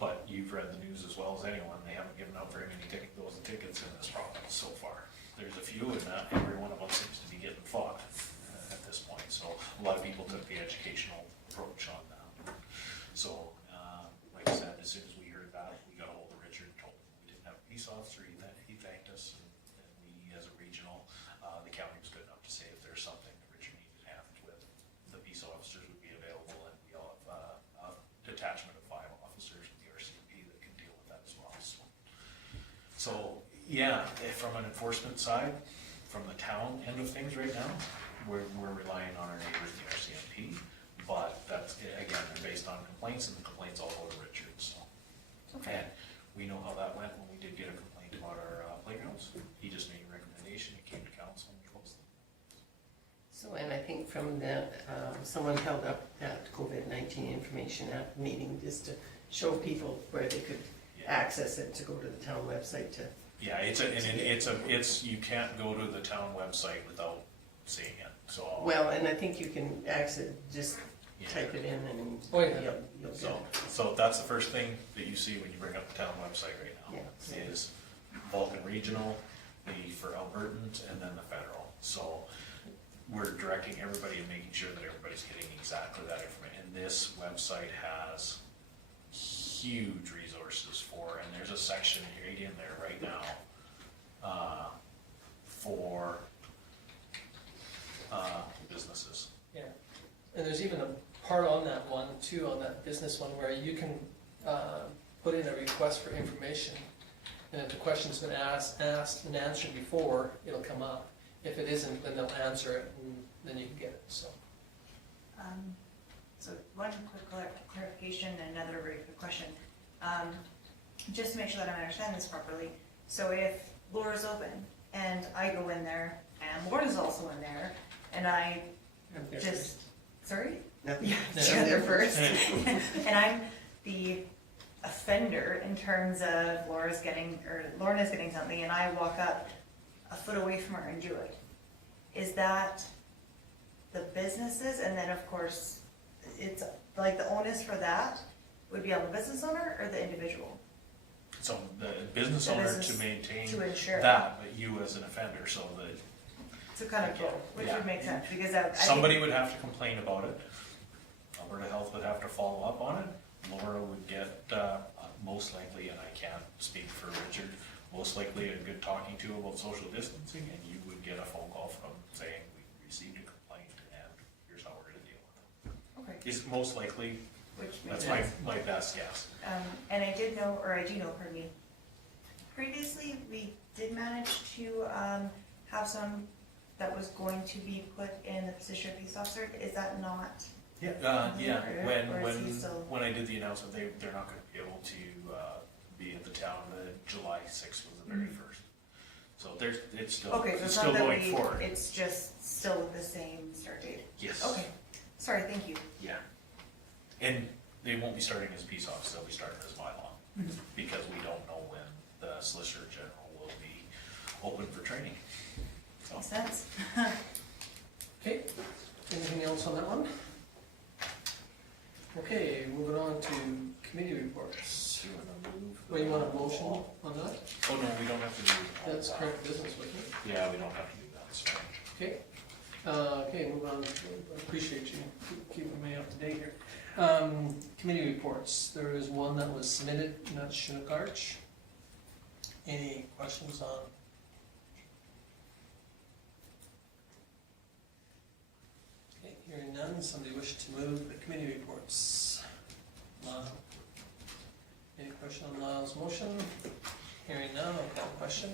But you've read the news as well as anyone, they haven't given out very many tickets in this province so far. There's a few, and not every one of them seems to be getting fought at this point. So a lot of people took the educational approach on that. So, like I said, as soon as we heard that, we got a hold of Richard, told him we didn't have a peace officer, he thanked us, and we, as a regional, the county was good enough to say if there's something that Richard needed handled with, the peace officers would be available, and we all have a detachment of 5 officers with the RCMP that can deal with that as well. So yeah, from an enforcement side, from the town end of things right now, we're relying on our neighbors, the RCMP, but that's, again, they're based on complaints, and the complaints all go to Richard, so. Okay. And we know how that went when we did get a complaint about our playgrounds. He just made a recommendation, it came to council, and we closed them. So, and I think from the, someone held up that COVID-19 information at the meeting just to show people where they could access it, to go to the town website to. Yeah, you can't go to the town website without seeing it, so. Well, and I think you can access, just type it in and Oh, yeah. you'll get So, it. so that's the first thing that you see when you bring up the town website right now, Yeah. is Vulcan Regional, the for Albertans, and then the federal. So we're directing everybody and making sure that everybody's getting exactly that information. And this website has huge resources for, and there's a section right in there right now for businesses. Yeah, and there's even a part on that one too, on that business one, where you can put in a request for information. And if the question's been asked and answered before, it'll come up. If it isn't, then they'll answer it, and then you can get it, so. So one quick clarification and another very quick question. Just to make sure that I understand this properly. So if Laura's open and I go in there and Laura's also in there and I just, sorry? Nothing. Yeah, I'm there first. And I'm the offender in terms of Laura's getting something and I walk up a foot away from her and do it. Is that the businesses, and then of course, it's like the onus for that would be on the business owner or the individual? So the business The owner business to maintain to ensure. that, but you as an offender, so that So kind of both, which Yeah. would make sense, because I somebody would have to complain about it. Alberta Health would have to follow up on it. Laura would get, most likely, and I can't speak for Richard, most likely a good talking to about social distancing, and you would get a phone call from saying, we received a complaint, and here's how we're gonna deal with it. Okay, Is most likely, which makes that's sense. my best guess. And I do know, pardon me, previously, we did manage to, have some that was going to be put in the position of peace officer. Is that not? Yeah, Or is he still- when I did the announcement, they're not gonna be able to, be at the town, July 6th was the very first. So it's still, Okay, so it's it's still not that going forward. it's just still with the same start date? Yes. Okay, sorry, thank you. Yeah. And they won't be starting as peace officers, they'll be starting as bylaw, because we don't know when the Solicitor General will be open for training. So, Makes sense. Okay, anything else on that one? Okay, moving on to committee reports. do you wanna move Well, you want a motion on that? Oh, no, we don't have to do that. That's current business with it. Yeah, we don't have to do that, it's fine. Okay, okay, move on. I appreciate you keeping me up to date here. Committee reports, there is one that was submitted, and that's Chinook Arch. Any questions on? Okay, hearing none, somebody wish to move the committee reports? Any question on Lyle's motion? Hearing none, I'll call the question.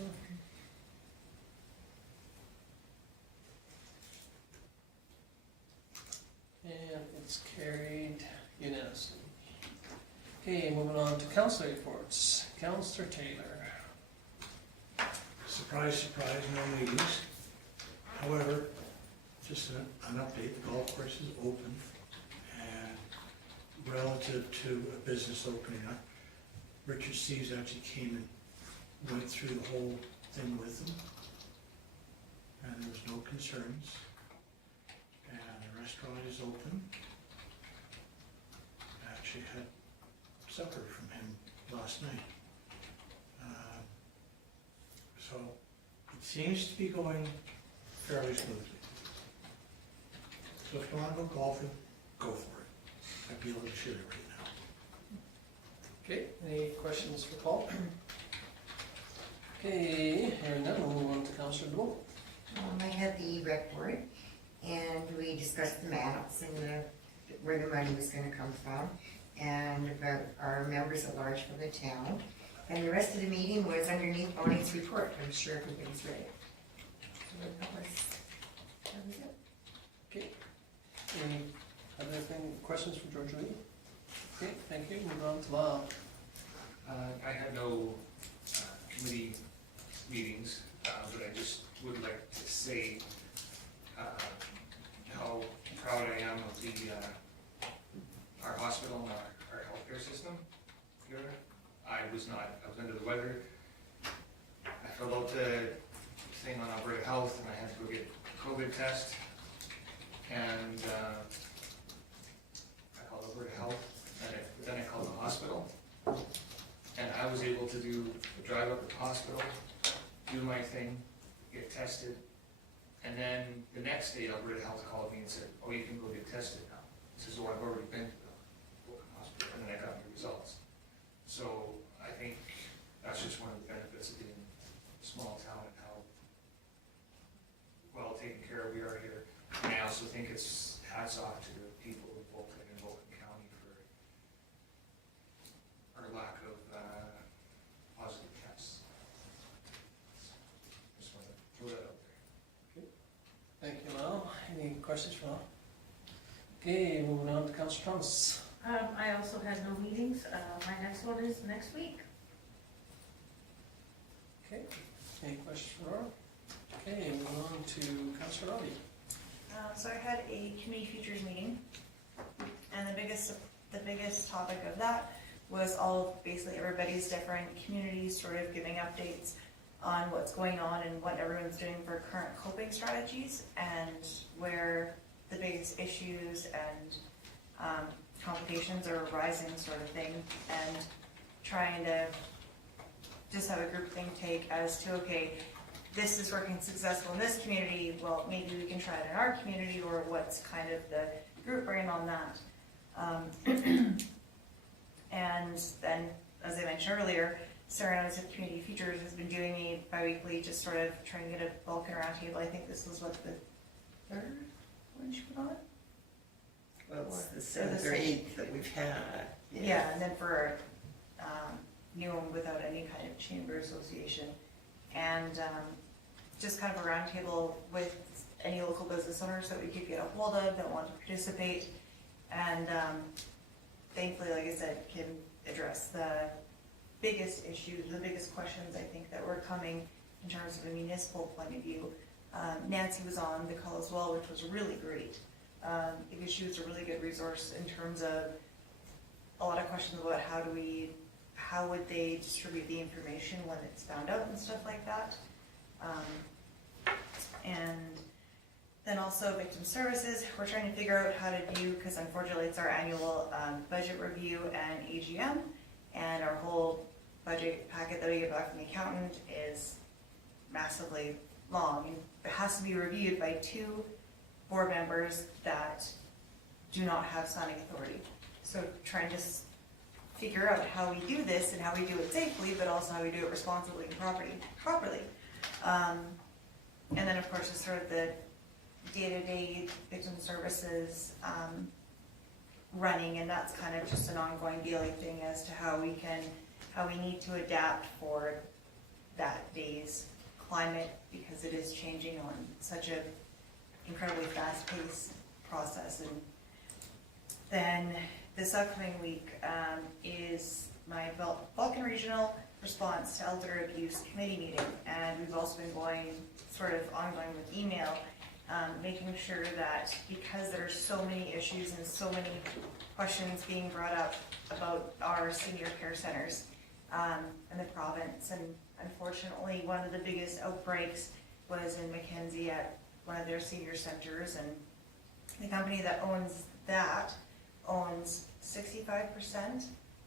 And it's carried unanimously. Okay, moving on to councillor reports. Councillor Taylor. Surprise, surprise, no meetings. However, just an update, the golf course is open, and relative to a business opening up, Richard Steves actually came and went through the whole thing with them, and there was no concerns. And the restaurant is open. I actually had supper from him last night. So it seems to be going fairly smoothly. So if you want to go golfing, go for it. I'd be a little shitty right now. Okay, any questions for Paul? Okay, hearing none, we'll move on to Councillor DeBolt. I had the rec board, and we discussed the maps and where the money was gonna come from, and about our members at large from the town. And the rest of the meeting was underneath Bonnie's report. I'm sure everybody's read it. So that was it. Okay, any other questions for George Lee? Okay, thank you, move on to Lyle. I had no committee meetings, but I just would like to say how proud I am of our hospital and our healthcare system here. I was under the weather. I filled out the thing on Alberta Health and I had to go get a COVID test. And I called Alberta Health, and then I called the hospital. And I was able to drive up to the hospital, do my thing, get tested. And then the next day, Alberta Health called me and said, oh, you can go get tested now. This is, oh, I've already been to the hospital, and then I got my results. So I think that's just one of the benefits of being a small town and how well taken care of we are here. And I also think it's hats off to the people of Vulcan and Vulcan County for our lack of positive tests. Just want to throw that out there. Thank you, Lyle. Any questions for Lyle? Okay, moving on to Councillor Thomas. I also had no meetings. My next one is next week. Okay, any questions for Laura? Okay, moving on to Councillor Roddy. So I had a community futures meeting, and the biggest topic of that was all of basically everybody's different communities sort of giving updates on what's going on and what everyone's doing for current coping strategies and where the biggest issues and complications are arising, sort of thing, and trying to just have a group think take as to, okay, this is working successful in this community, well, maybe we can try it in our community, or what's kind of the group brain on that. And then, as I mentioned earlier, Sarah Knows of Community Futures has been doing a bi-weekly, just sort of trying to get a Vulcan roundtable. I think this was what, the third one she put on? Well, it's the seventh or eighth that we've had. Yeah, and then for new one without any kind of chamber association. And just kind of a roundtable with any local business owners that we could get a hold of that want to participate. And thankfully, like I said, can address the biggest issues, the biggest questions I think that were coming in terms of a municipal point of view. Nancy was on the call as well, which was really great. Because she was a really good resource in terms of a lot of questions about how would they distribute the information when it's found out and stuff like that. And then also victim services, we're trying to figure out how to do, because unfortunately it's our annual budget review and AGM, and our whole budget packet that we get back from the accountant is massively long. It has to be reviewed by 2 board members that do not have signing authority. So trying to figure out how we do this and how we do it safely, but also how we do it responsibly and properly. And then of course, just sort of the day-to-day victim services running, and that's kind of just an ongoing daily thing as to how we need to adapt for that day's climate, because it is changing on such a incredibly fast-paced process. And then this upcoming week is my Vulcan Regional Response to Elder Abuse Committee meeting, and we've also been going sort of ongoing with email, making sure that because there are so many issues and so many questions being brought up about our senior care centers in the province, and unfortunately one of the biggest outbreaks was in Mackenzie at one of their senior centers, and the company that owns that owns 65%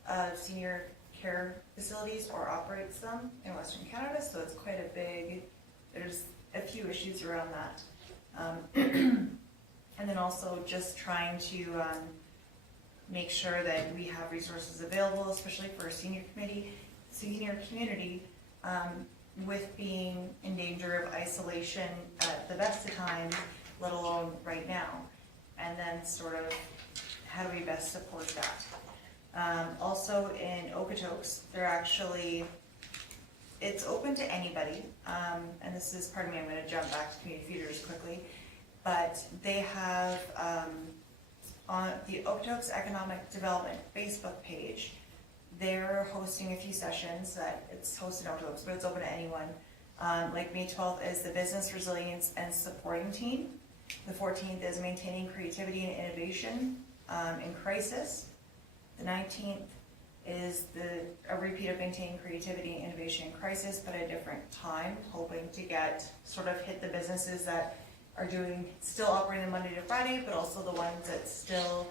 of senior care facilities or operates them in Western Canada, so it's quite a big, there's a few issues around that. And then also just trying to make sure that we have resources available, especially for a senior community, with being in danger of isolation at the best of times, let alone right now. And then sort of how do we best support that? Also in Okotoks, it's open to anybody, and this is, pardon me, I'm going to jump back to community feeders quickly, but they have on the Okotoks Economic Development Facebook page, they're hosting a few sessions that it's hosted in Okotoks, but it's open to anyone. Like May 12th is the Business Resilience and Supporting Team. The 14th is Maintaining Creativity and Innovation in Crisis. The 19th is a repeat of Maintaining Creativity and Innovation in Crisis, but at a different time, hoping to hit the businesses that are still operating Monday to Friday, but also the ones that still,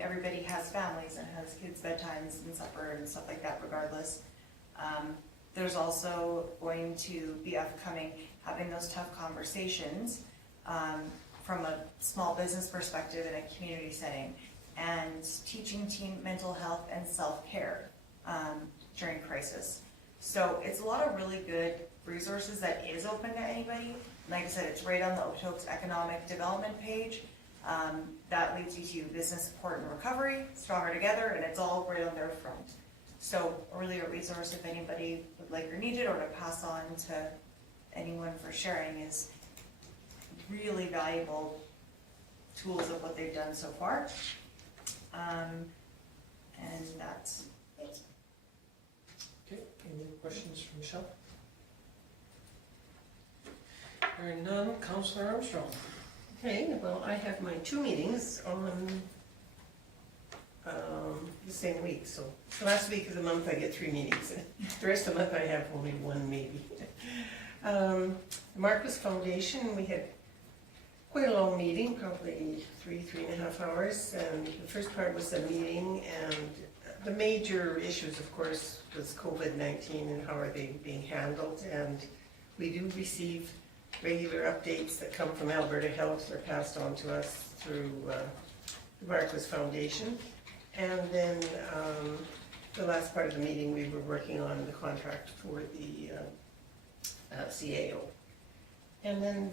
everybody has families and has kids' bedtimes and supper and stuff like that regardless. There's also going to be upcoming having those tough conversations from a small business perspective in a community setting, and teaching team mental health and self-care during crisis. So it's a lot of really good resources that is open to anybody. Like I said, it's right on the Okotoks Economic Development page. That leads you to business support and recovery, Stronger Together, and it's all right on their front. So really a resource if anybody would like or need it, or to pass on to anyone for sharing, is really valuable tools of what they've done so far. And that's it. Okay, any questions from Michelle? Hearing none, Councillor Armstrong. Okay, well, I have my 2 meetings on the same week, so last week of the month I get 3 meetings. The rest of the month I have only 1 maybe. The Marcus Foundation, we had quite a long meeting, probably 3.5 hours, and the first part was the meeting, and the major issues, of course, was COVID-19 and how are they being handled, and we do receive regular updates that come from Alberta Health are passed on to us through the Marcus Foundation. And then the last part of the meeting, we were working on the contract for the CAO. And then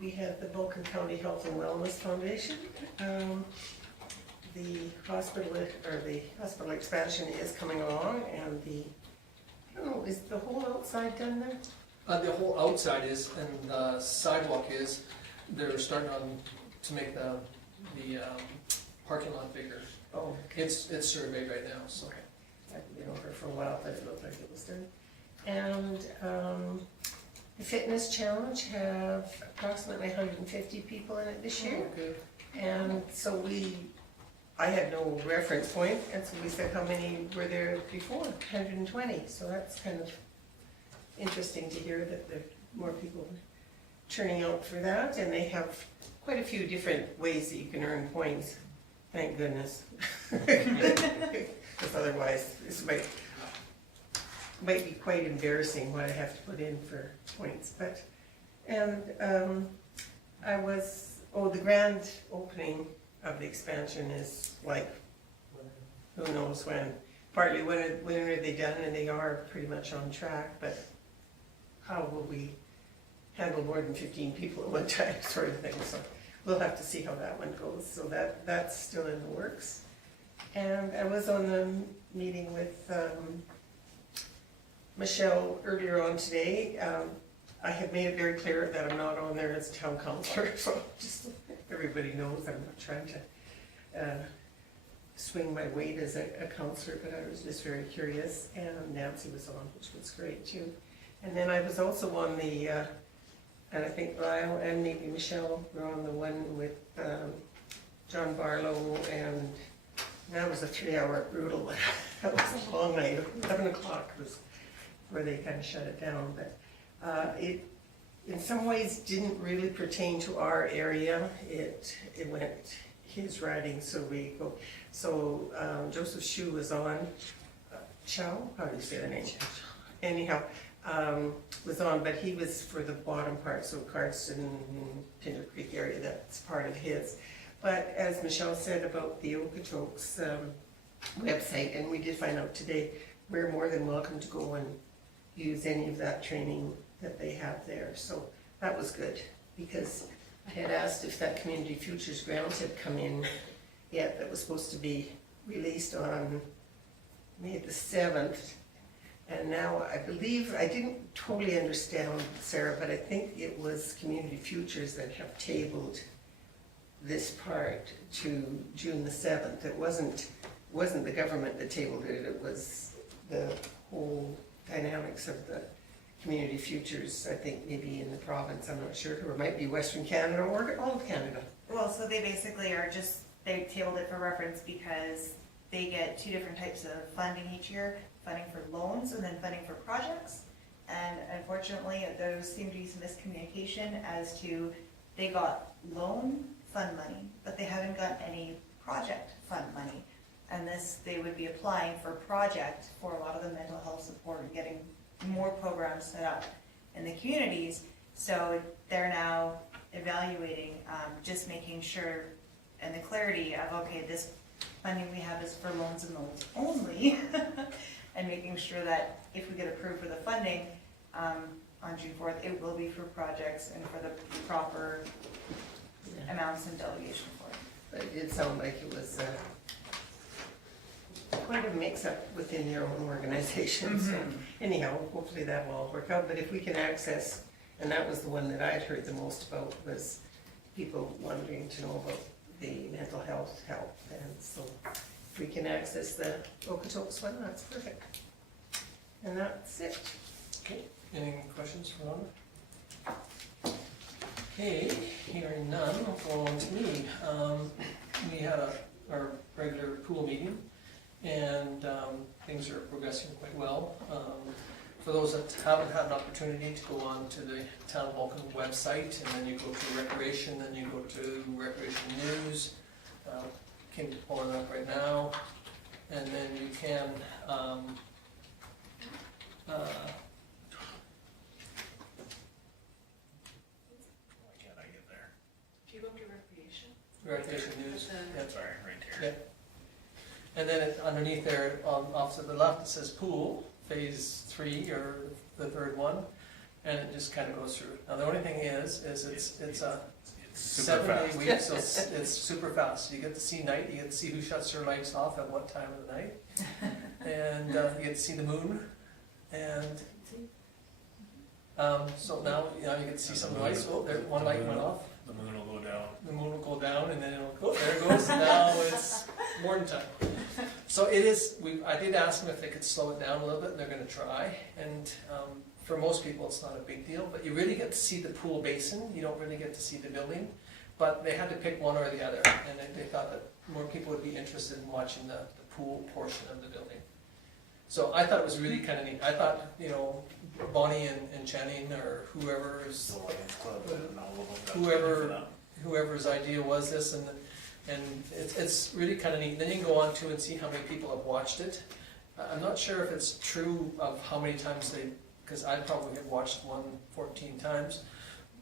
we had the Vulcan County Health and Wellness Foundation. The hospital expansion is coming along, and I don't know, is the whole outside done there? The whole outside is, and the sidewalk is. They're starting to make the parking lot bigger. Oh, It's surveyed right now, so. okay. I've been over for a while, but it looked like it was done. And the fitness challenge have approximately 150 people in it this year. Okay. And so I had no reference point, and so we said how many were there before? 120. So that's kind of interesting to hear that there are more people turning out for that, and they have quite a few different ways that you can earn points. Thank goodness. Because otherwise, this might might be quite embarrassing what I have to put in for points, but, and, the grand opening of the expansion is like, who knows when. Partly when are they done, and they are pretty much on track, but how will we handle more than 15 people at one time, sort of thing, so we'll have to see how that one goes, so that's still in the works. And I was on the meeting with Michelle earlier on today. I have made it very clear that I'm not on there as town councillor, so just everybody knows I'm not trying to swing my weight as a councillor, but I was just very curious, and Nancy was on, which was great too. And then I was also on the, and I think Lyle and maybe Michelle were on the one with John Barlow, and that was a 3-hour brutal, that was a long night. 11 o'clock was where they kind of shut it down, but it in some ways didn't really pertain to our area. It went his riding, so we go. So Joseph Shue was on, Chow, how do you say the name? Anyhow, was on, but he was for the bottom part, so Cardston, Pinter Creek area, that's part of his. But as Michelle said about the Okotoks website, and we did find out today, we're more than welcome to go and use any of that training that they have there. So that was good, because I had asked if that Community Futures grant had come in yet. That was supposed to be released on May the 7th. And now I believe, I didn't totally understand, Sarah, but I think it was Community Futures that have tabled this part to June the 7th. It wasn't the government that tabled it, it was the whole dynamics of the Community Futures, I think maybe in the province, I'm not sure, or it might be Western Canada or all of Canada. Well, so they basically are just, they tabled it for reference because they get 2 different types of funding each year, funding for loans and then funding for projects. And unfortunately, there seemed to be some miscommunication as to, they got loan fund money, but they haven't got any project fund money. And this, they would be applying for project for a lot of the mental health support and getting more programs set up in the communities. So they're now evaluating, just making sure, and the clarity of, okay, this funding we have is for loans and loans only, and making sure that if we get approved for the funding on June 4th, it will be for projects and for the proper amounts and delegation for it. But it did sound like it was quite a mix-up within your own organization. So anyhow, hopefully that will all work out. But if we can access, and that was the one that I'd heard the most about, was people wanting to know about the mental health help. And so if we can access the Okotoks one, that's perfect. And that's it. Okay, any questions for Rhonda? Okay, hearing none, we'll go on to me. We had our regular pool meeting, and things are progressing quite well. For those that haven't had an opportunity to go on to the Town of Vulcan website, and then you go to Recreation, then you go to Recreation News, Kim pulling it up right now, and then you can Why can't I get there? If you go to recreation. Recreation News. Then- Sorry, right here. Yep. And then underneath there, off to the left, it says Pool, Phase 3, or the third one, and it just kind of goes through. Now, the only thing is it's a It's super 7-day fast. week, so it's super fast. You get to see night, you get to see who shuts their lights off at what time of the night, and you get to see the moon, and so now you get to see some lights. Oh, there, one light went off. The moon will go down. The moon will go down, and then it'll go. There it goes. Now it's morning time. So it is. I did ask them if they could slow it down a little bit, and they're going to try. And for most people, it's not a big deal. But you really get to see the pool basin. You don't really get to see the building. But they had to pick one or the other, and they thought that more people would be interested in watching the pool portion of the building. So I thought it was really kind of neat. I thought, Bonnie and Channing or whoever is The Lions Club and all of them. got money for that. whoever's idea was this, and it's really kind of neat. Then you can go on to and see how many people have watched it. I'm not sure if it's true of how many times they, because I probably have watched one 14 times,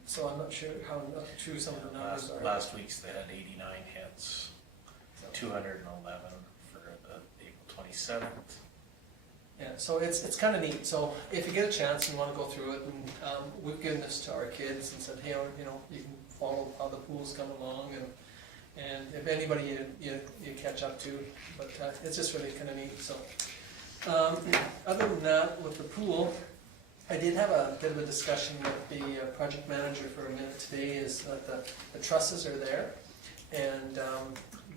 so I'm not sure how true some of the numbers are. Last week's they had 89 hits, 211 for the April 27th. Yeah, so it's kind of neat. So if you get a chance and want to go through it, and we've given this to our kids and said, hey, you know, you can follow how the pools come along, and if anybody you catch up to, but it's just really kind of neat. So other than that, with the pool, I did have a bit of a discussion with the project manager for a minute today. Is that the trusses are there, and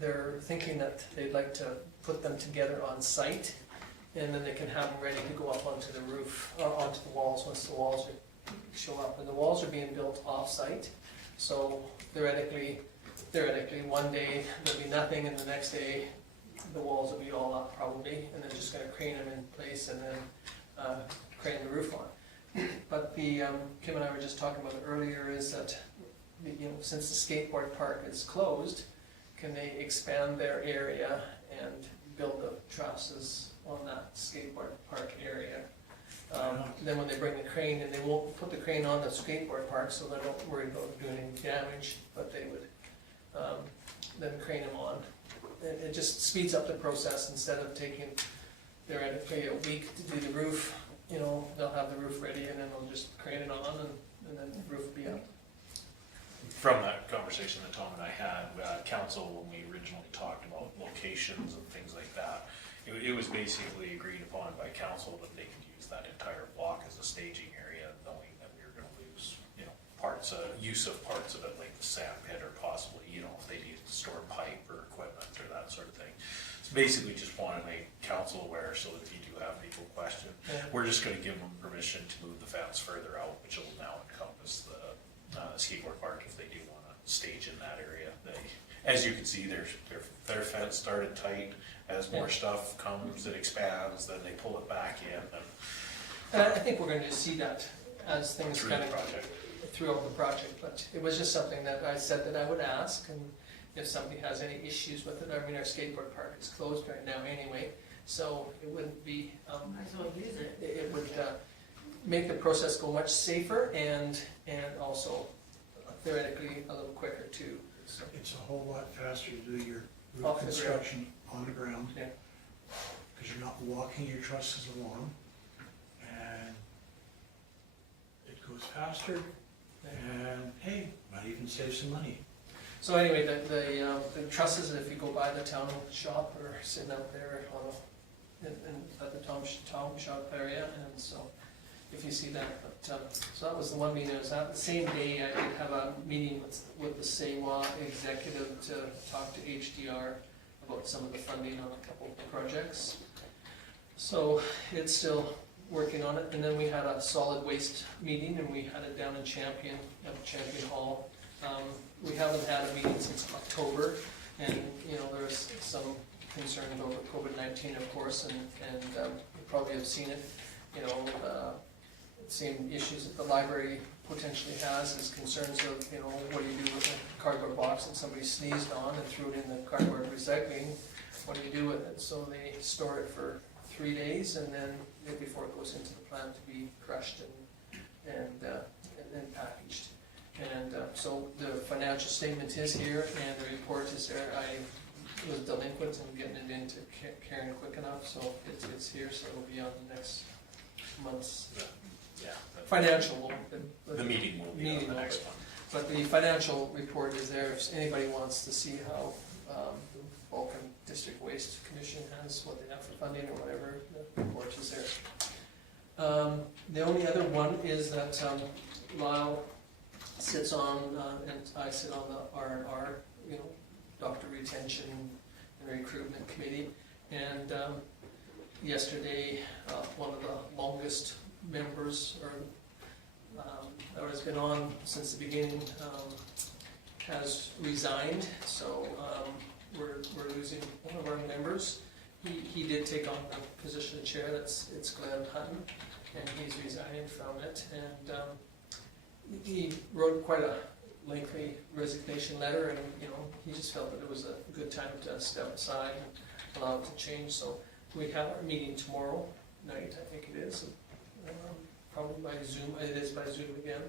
they're thinking that they'd like to put them together on site, and then they can have them ready to go up onto the roof, or onto the walls once the walls show up. And the walls are being built off-site, so theoretically, one day there'll be nothing, and the next day the walls will be all up probably, and they're just going to crane them in place and then crane the roof on. But Kim and I were just talking about it earlier, is that since the skateboard park is closed, can they expand their area and build the trusses on that skateboard park area? Then when they bring the crane in, they won't put the crane on the skateboard park, so they're not worried about doing any damage, but they would then crane them on. It just speeds up the process. Instead of taking theoretically a week to do the roof, they'll have the roof ready, and then they'll just crane it on, and then the roof will be up. From that conversation that Tom and I had, council, when we originally talked about locations and things like that, it was basically agreed upon by council that they could use that entire block as a staging area, knowing that we were going to lose, use of parts of it, like the sand pit, or possibly, if they needed to store pipe or equipment or that sort of thing. So basically, just want to make council aware, so that if you do have people question, we're just going to give them permission to move the fence further out, which will now encompass the skateboard park if they do want to stage in that area. As you can see, their fence started tight. As more stuff comes, it expands, then they pull it back in. And I think we're going to see that as things Through kind the of project. throughout the project. But it was just something that I said that I would ask, and if somebody has any issues with it. I mean, our skateboard park is closed right now anyway, so it wouldn't be. Might as well use it. It would make the process go much safer, and also theoretically a little quicker too. So. It's a whole lot faster to do your Off roof the construction on the ground. Yeah. Because you're not walking your trusses along, and it goes faster, and hey, might even save some money. So anyway, the trusses, if you go by the town shop, are sitting out there at the town shop area, and so if you see that. But, so that was the one meeting. It was that the same day I did have a meeting with the SEWA executive to talk to HDR about some of the funding on a couple of projects. So it's still working on it. And then we had a solid waste meeting, and we had it down in Champion, at Champion Hall. We haven't had a meeting since October, and there's some concern about COVID-19, of course, and you probably have seen it. Same issues that the library potentially has, is concerns of what do you do with a cardboard box that somebody sneezed on and threw it in the cardboard recycling? What do you do with it? So they store it for 3 days, and then before it goes into the plant to be crushed and then packaged. And so the financial statement is here, and the report is there. I was delinquent in getting it into Karen quick enough, so it's here, so it'll be on the next month's financial. The meeting will be on the next one. But the financial report is there if anybody wants to see how the Vulcan District Waste Commission has, what they have for funding or whatever. The report is there. The only other one is that Lyle sits on, and I sit on the R&R, doctor retention and recruitment committee. And yesterday, one of the longest members, or that has been on since the beginning, has resigned. So we're losing one of our members. He did take on the position of chair. It's Glenn Hutton, and he's resigned from it. And he wrote quite a lengthy resignation letter, and he just felt that it was a good time to step aside and allow it to change. So we have our meeting tomorrow night, I think it is, probably by Zoom, it is by Zoom again.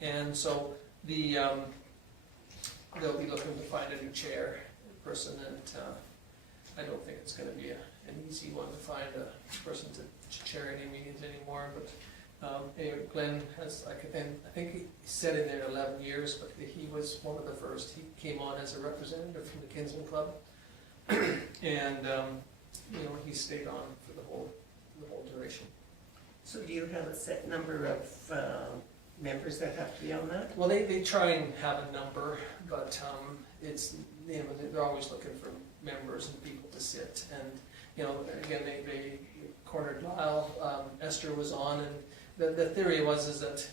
And so they'll be looking to find a new chair person, and I don't think it's gonna be an easy one to find a person to chair any meetings anymore, but anyway, Glenn has, I think he said in there 11 years, but he was one of the first. He came on as a representative from the Kinsman Club, and he stayed on for the whole duration. So do you have a set number of members that have to be on that? Well, they try and have a number, but it's, they're always looking for members and people to sit, and again, they cornered Lyle. Esther was on, and the theory is that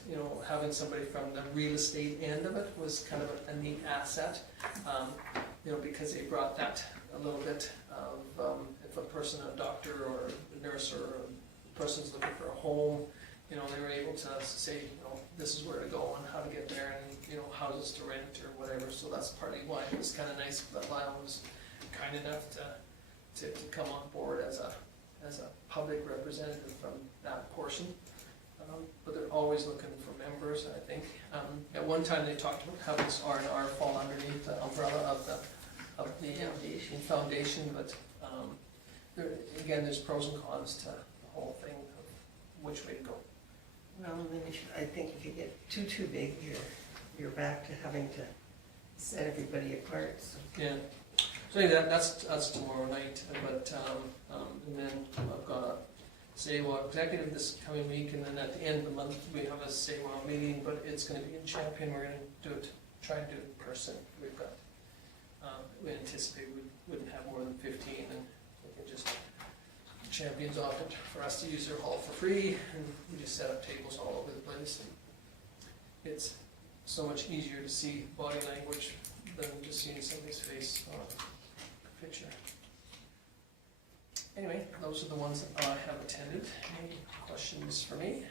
having somebody from the real estate end of it was kind of a neat asset, because they brought that a little bit of if a person, a doctor or a nurse or a person's looking for a home, they were able to say, this is where to go and how to get there, and houses to rent or whatever. So that's partly why it was kind of nice that Lyle was kind enough to come on board as a public representative from that portion. But they're always looking for members, I think. At one time they talked about having R&R fall underneath the umbrella of the foundation, but there's pros and cons to the whole thing of which way to go. Well, then I think if you get too big, you're back to having to set everybody apart. So. Yeah. So anyway, that's tomorrow night, but and then I've got a SAWA executive this coming week, and then at the end of the month we have a SAWA meeting, but it's going to be in Champion. We're going to try and do it in person. We've got, we anticipate we wouldn't have more than 15, and we can just, Champion's offered for us to use their hall for free, and we just set up tables all over the place. And it's so much easier to see body language than just seeing somebody's face on a picture. Anyway, those are the ones that I have attended. Any questions for me?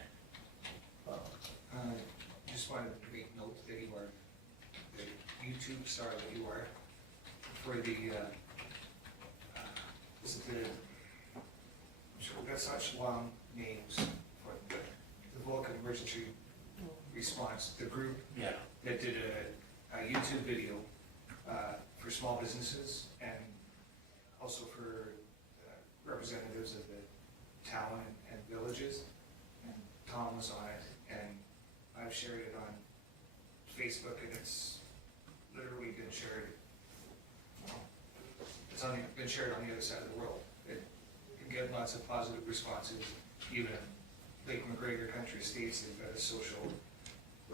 Just wanted to make note that you are the YouTube star that you are for the, we've got such long names for the Vulcan Emergency Response, the group that did a YouTube video for small businesses and also for representatives of the town and villages, and Tom was on it, and I've shared it on Facebook, and it's literally been shared, been shared on the other side of the world. It can get lots of positive responses. Even Lake McGregor Country Estates, they've got a social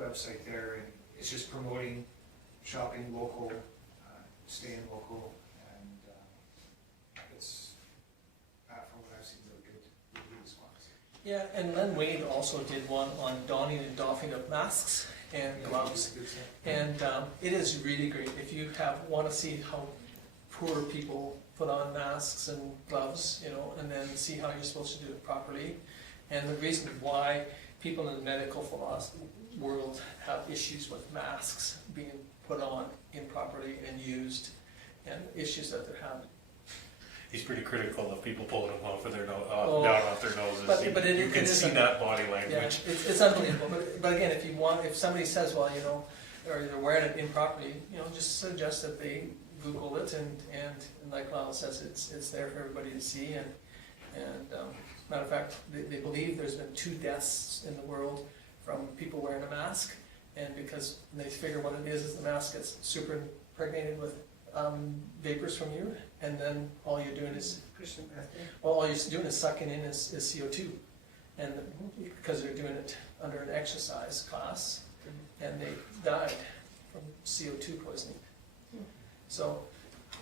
website there, and it's just promoting shopping local, staying local, and it's, from what I've seen, really good response. Yeah, and Len Wade also did one on donning and doffing of masks and gloves, and it is really great. If you want to see how poor people put on masks and gloves, and then see how you're supposed to do it properly, and the reason why people in the medical world have issues with masks being put on improperly and used, and issues that they're having. He's pretty critical of people pulling them off of their down off their noses. But you can see that body language. Yeah, it's unbelievable. But again, if somebody says, well, or they're wearing it improperly, just suggest that they Google it, and like Lyle says, it's there for everybody to see. And matter of fact, they believe there's been 2 deaths in the world from people wearing a mask, and because they figure what it is the mask gets super impregnated with vapors from you, and then all you're doing is sucking in is CO2, and because they're doing it under an exercise class, and they died from CO2 poisoning. So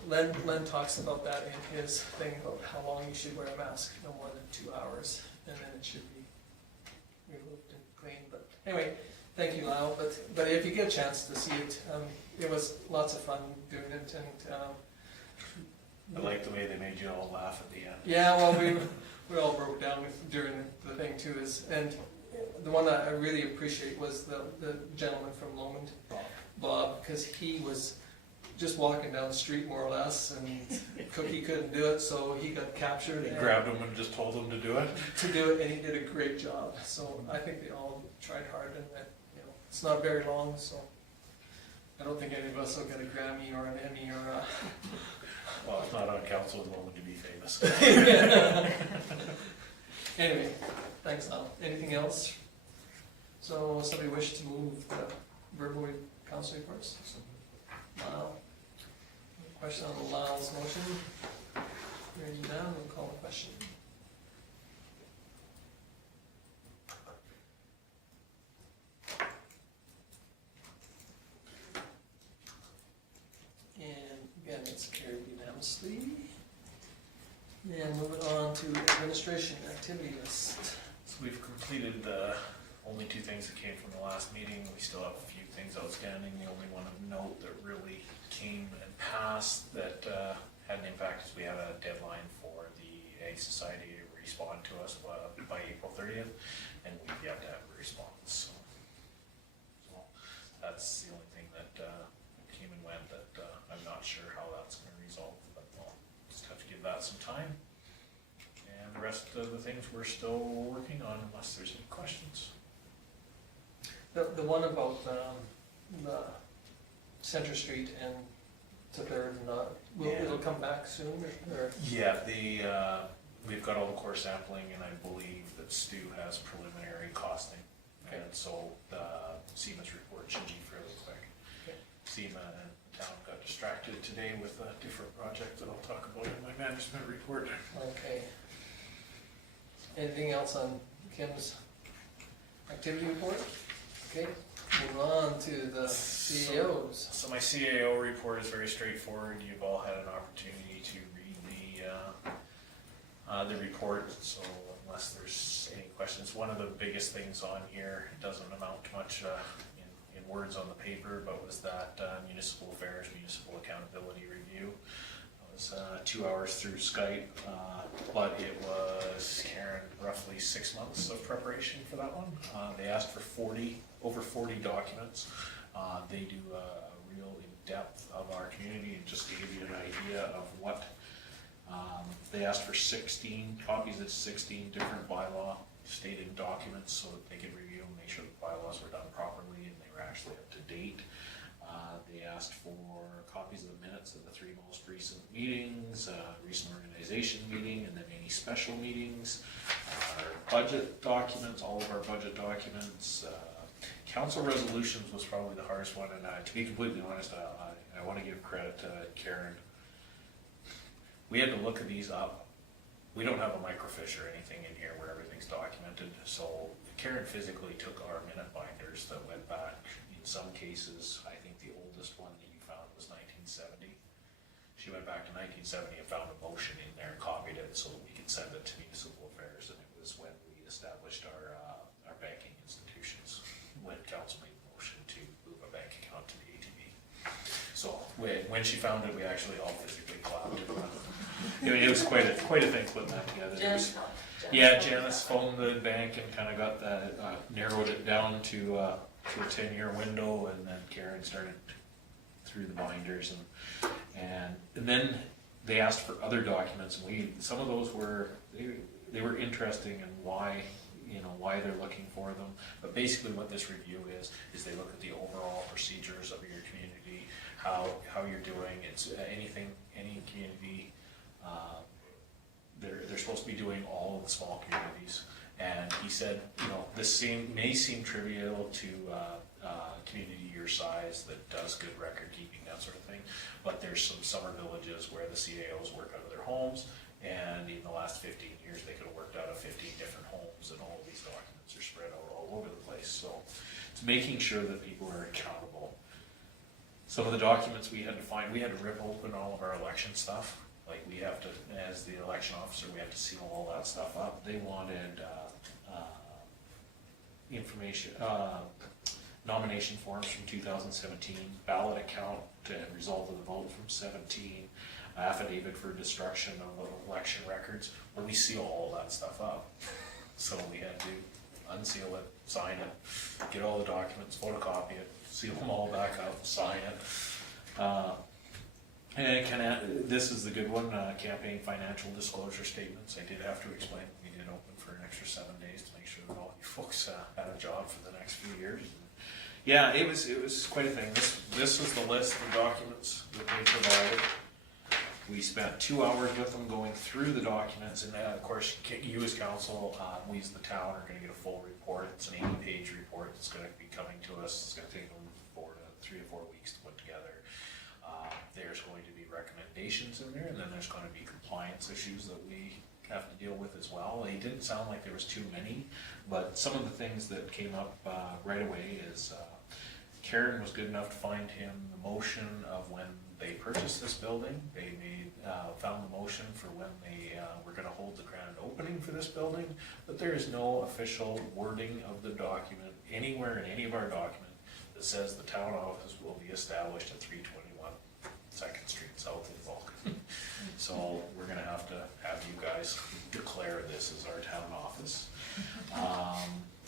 Len talks about that in his thing about how long you should wear a mask, no more than 2 hours, and then it should be removed and cleaned. But anyway, thank you, Lyle. But if you get a chance to see it, it was lots of fun doing it, and I like the way they made you all laugh at the end. yeah, well, we all broke down during the thing too. And the one that I really appreciate was the gentleman from Lomond, Bob, because he was just walking down the street more or less, and Cookie couldn't do it, so he got captured. They and- grabbed him and just told him to do it. to do it, and he did a great job. So I think they all tried hard, and it's not very long, so I don't think any of us will get a Grammy or an Emmy or a. Well, it's not on council at the moment to be famous. Anyway, thanks, Al. Anything else? So somebody wish to move the verbal council reports? Lyle? Question on Lyle's motion? Hearing none, we'll call the question. And again, it's carried unanimously. And moving on to administration activity list. So we've completed the only two things that came from the last meeting. We still have a few things outstanding. The only one of note that really came and passed that had an impact is we have a deadline for the Ag Society to respond to us by April 30th, and we've yet to have a response. So that's the only thing that came and went that I'm not sure how that's going to resolve, but we'll just have to give that some time. And the rest of the things we're still working on unless there's any questions. The one about the Center Street and to Third, it'll come back soon, or? Yeah, we've got all the core sampling, and I believe that Stu has preliminary costing. Okay. And so the SEMA's report should be fairly quick. Okay. SEMA and the town got distracted today with a different project that I'll talk about in my management report. Okay. Anything else on Kim's activity report? Okay, move on to the CAOs. So my CAO report is very straightforward. You've all had an opportunity to read the report, so unless there's any questions, one of the biggest things on here, it doesn't amount to much in words on the paper, but was that municipal affairs, municipal accountability review. It was 2 hours through Skype, but it was, Karen, roughly 6 months of preparation for that one. They asked for over 40 documents. They do a real in-depth of our community and just to give you an idea of what they asked for 16 copies of 16 different bylaw stated documents so that they could review and make sure the bylaws were done properly and they were actually up to date. They asked for copies of the minutes of the 3 most recent meetings, recent organization meeting, and then any special meetings, our budget documents, all of our budget documents. Council resolutions was probably the hardest one, and to be completely honest, I want to give credit to Karen. We had to look at these up. We don't have a microfiche or anything in here where everything's documented, so Karen physically took our minute binders that went back, in some cases, I think the oldest one that you found was 1970. She went back to 1970 and found a motion in there and copied it so that we could send it to municipal affairs, and it was when we established our banking institutions, when council made the motion to move a bank account to the ATB. So when she found it, we actually all physically clapped. It was quite a thing putting that together. Janice phoned the bank and kind of got that, narrowed it down to a 10-year window, and then Karen started through the binders, and then they asked for other documents, and some of those were they were interesting in why they're looking for them. But basically, what this review is they look at the overall procedures of your community, how you're doing. It's any community. They're supposed to be doing all of the small communities, and he said, this may seem trivial to a community your size that does good record keeping, that sort of thing, but there's some summer villages where the CAOs work out of their homes, and in the last 15 years they could have worked out of 15 different homes, and all of these documents are spread out all over the place. So it's making sure that people are accountable. Some of the documents we had to rip open all of our election stuff. Like we have to, as the election officer, we have to seal all that stuff up. They wanted information, nomination forms from 2017, ballot account and result of the vote from 17, affidavit for destruction of election records. Well, we seal all that stuff up. So we had to unseal it, sign it, get all the documents, photocopy it, seal them all back up, sign it. And this is the good one, campaign financial disclosure statements. I did have to explain, we did open for an extra 7 days to make sure that all you folks had a job for the next few years. Yeah, it was quite a thing. This was the list of documents that they provided. We spent 2 hours with them going through the documents, and of course, you as council, we as the town are gonna get a full report. It's an 80-page report that's gonna be coming to us. It's gonna take them 3 to 4 weeks to put together. There's going to be recommendations in there, and then there's gonna be compliance issues that we have to deal with as well. It didn't sound like there was too many, but some of the things that came up right away is Karen was good enough to find him the motion of when they purchased this building. They found the motion for when they were gonna hold the grand opening for this building, but there is no official wording of the document anywhere in any of our documents that says the town office will be established at 321 2nd Street South in Vulcan. So we're gonna have to have you guys declare this as our town office.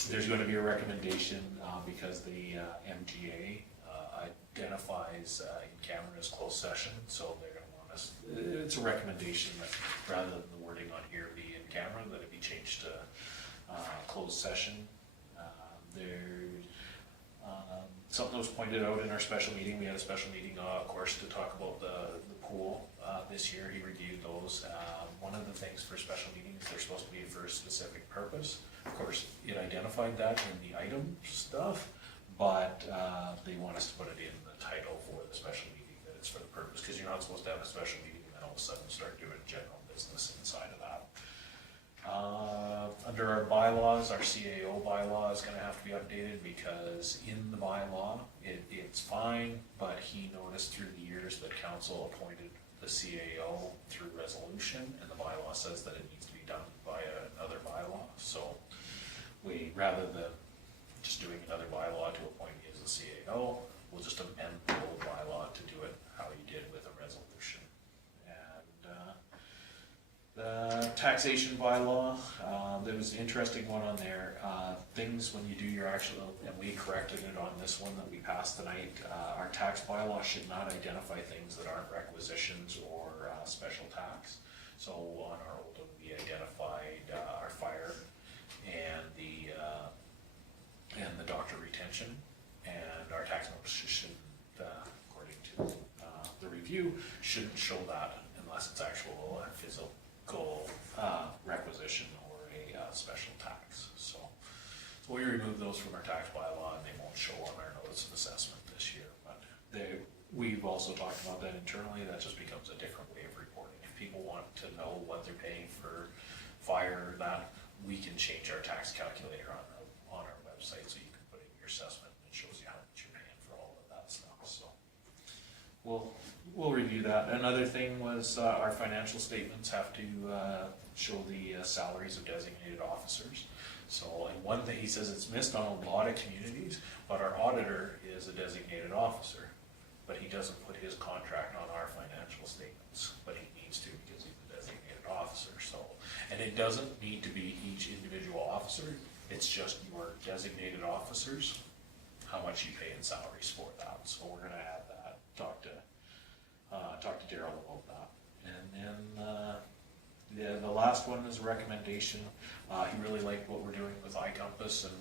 There's gonna be a recommendation because the MGA identifies in camera as closed session, so they're gonna want us, it's a recommendation that rather than the wording on here be in camera, that it be changed to closed session. Something that was pointed out in our special meeting, we had a special meeting, of course, to talk about the pool this year. He reviewed those. One of the things for special meetings, they're supposed to be for a specific purpose. Of course, it identified that in the item stuff, but they want us to put it in the title for the special meeting, that it's for the purpose, because you're not supposed to have a special meeting and then all of a sudden start doing general business inside of that. Under our bylaws, our CAO bylaw is gonna have to be updated because in the bylaw, it's fine, but he noticed through the years that council appointed the CAO through resolution, and the bylaw says that it needs to be done by another bylaw. So we, rather than just doing another bylaw to appoint me as the CAO, we'll just amend the old bylaw to do it how you did with a resolution. The taxation bylaw, there was an interesting one on there. Things when you do your actual, and we corrected it on this one that we passed tonight, our tax bylaw should not identify things that aren't requisitions or special tax. So on our old one, we identified our fire and the doctor retention, and our tax notice shouldn't, according to the review, shouldn't show that unless it's actual physical requisition or a special tax. So we removed those from our tax bylaw, and they won't show on our notice of assessment this year. But we've also talked about that internally. That just becomes a different way of reporting. If people want to know what they're paying for fire, that we can change our tax calculator on our website, so you can put in your assessment and it shows you how much you're paying for all of that stuff. So we'll review that. Another thing was our financial statements have to show the salaries of designated officers. So, and one thing, he says it's missed on a lot of communities, but our auditor is a designated officer, but he doesn't put his contract on our financial statements, but he needs to because he's a designated officer. So, and it doesn't need to be each individual officer, it's just your designated officers, how much you pay in salaries for that. So we're gonna add that, talk to Daryl about that. And then the last one is a recommendation. He really liked what we're doing with iCompass and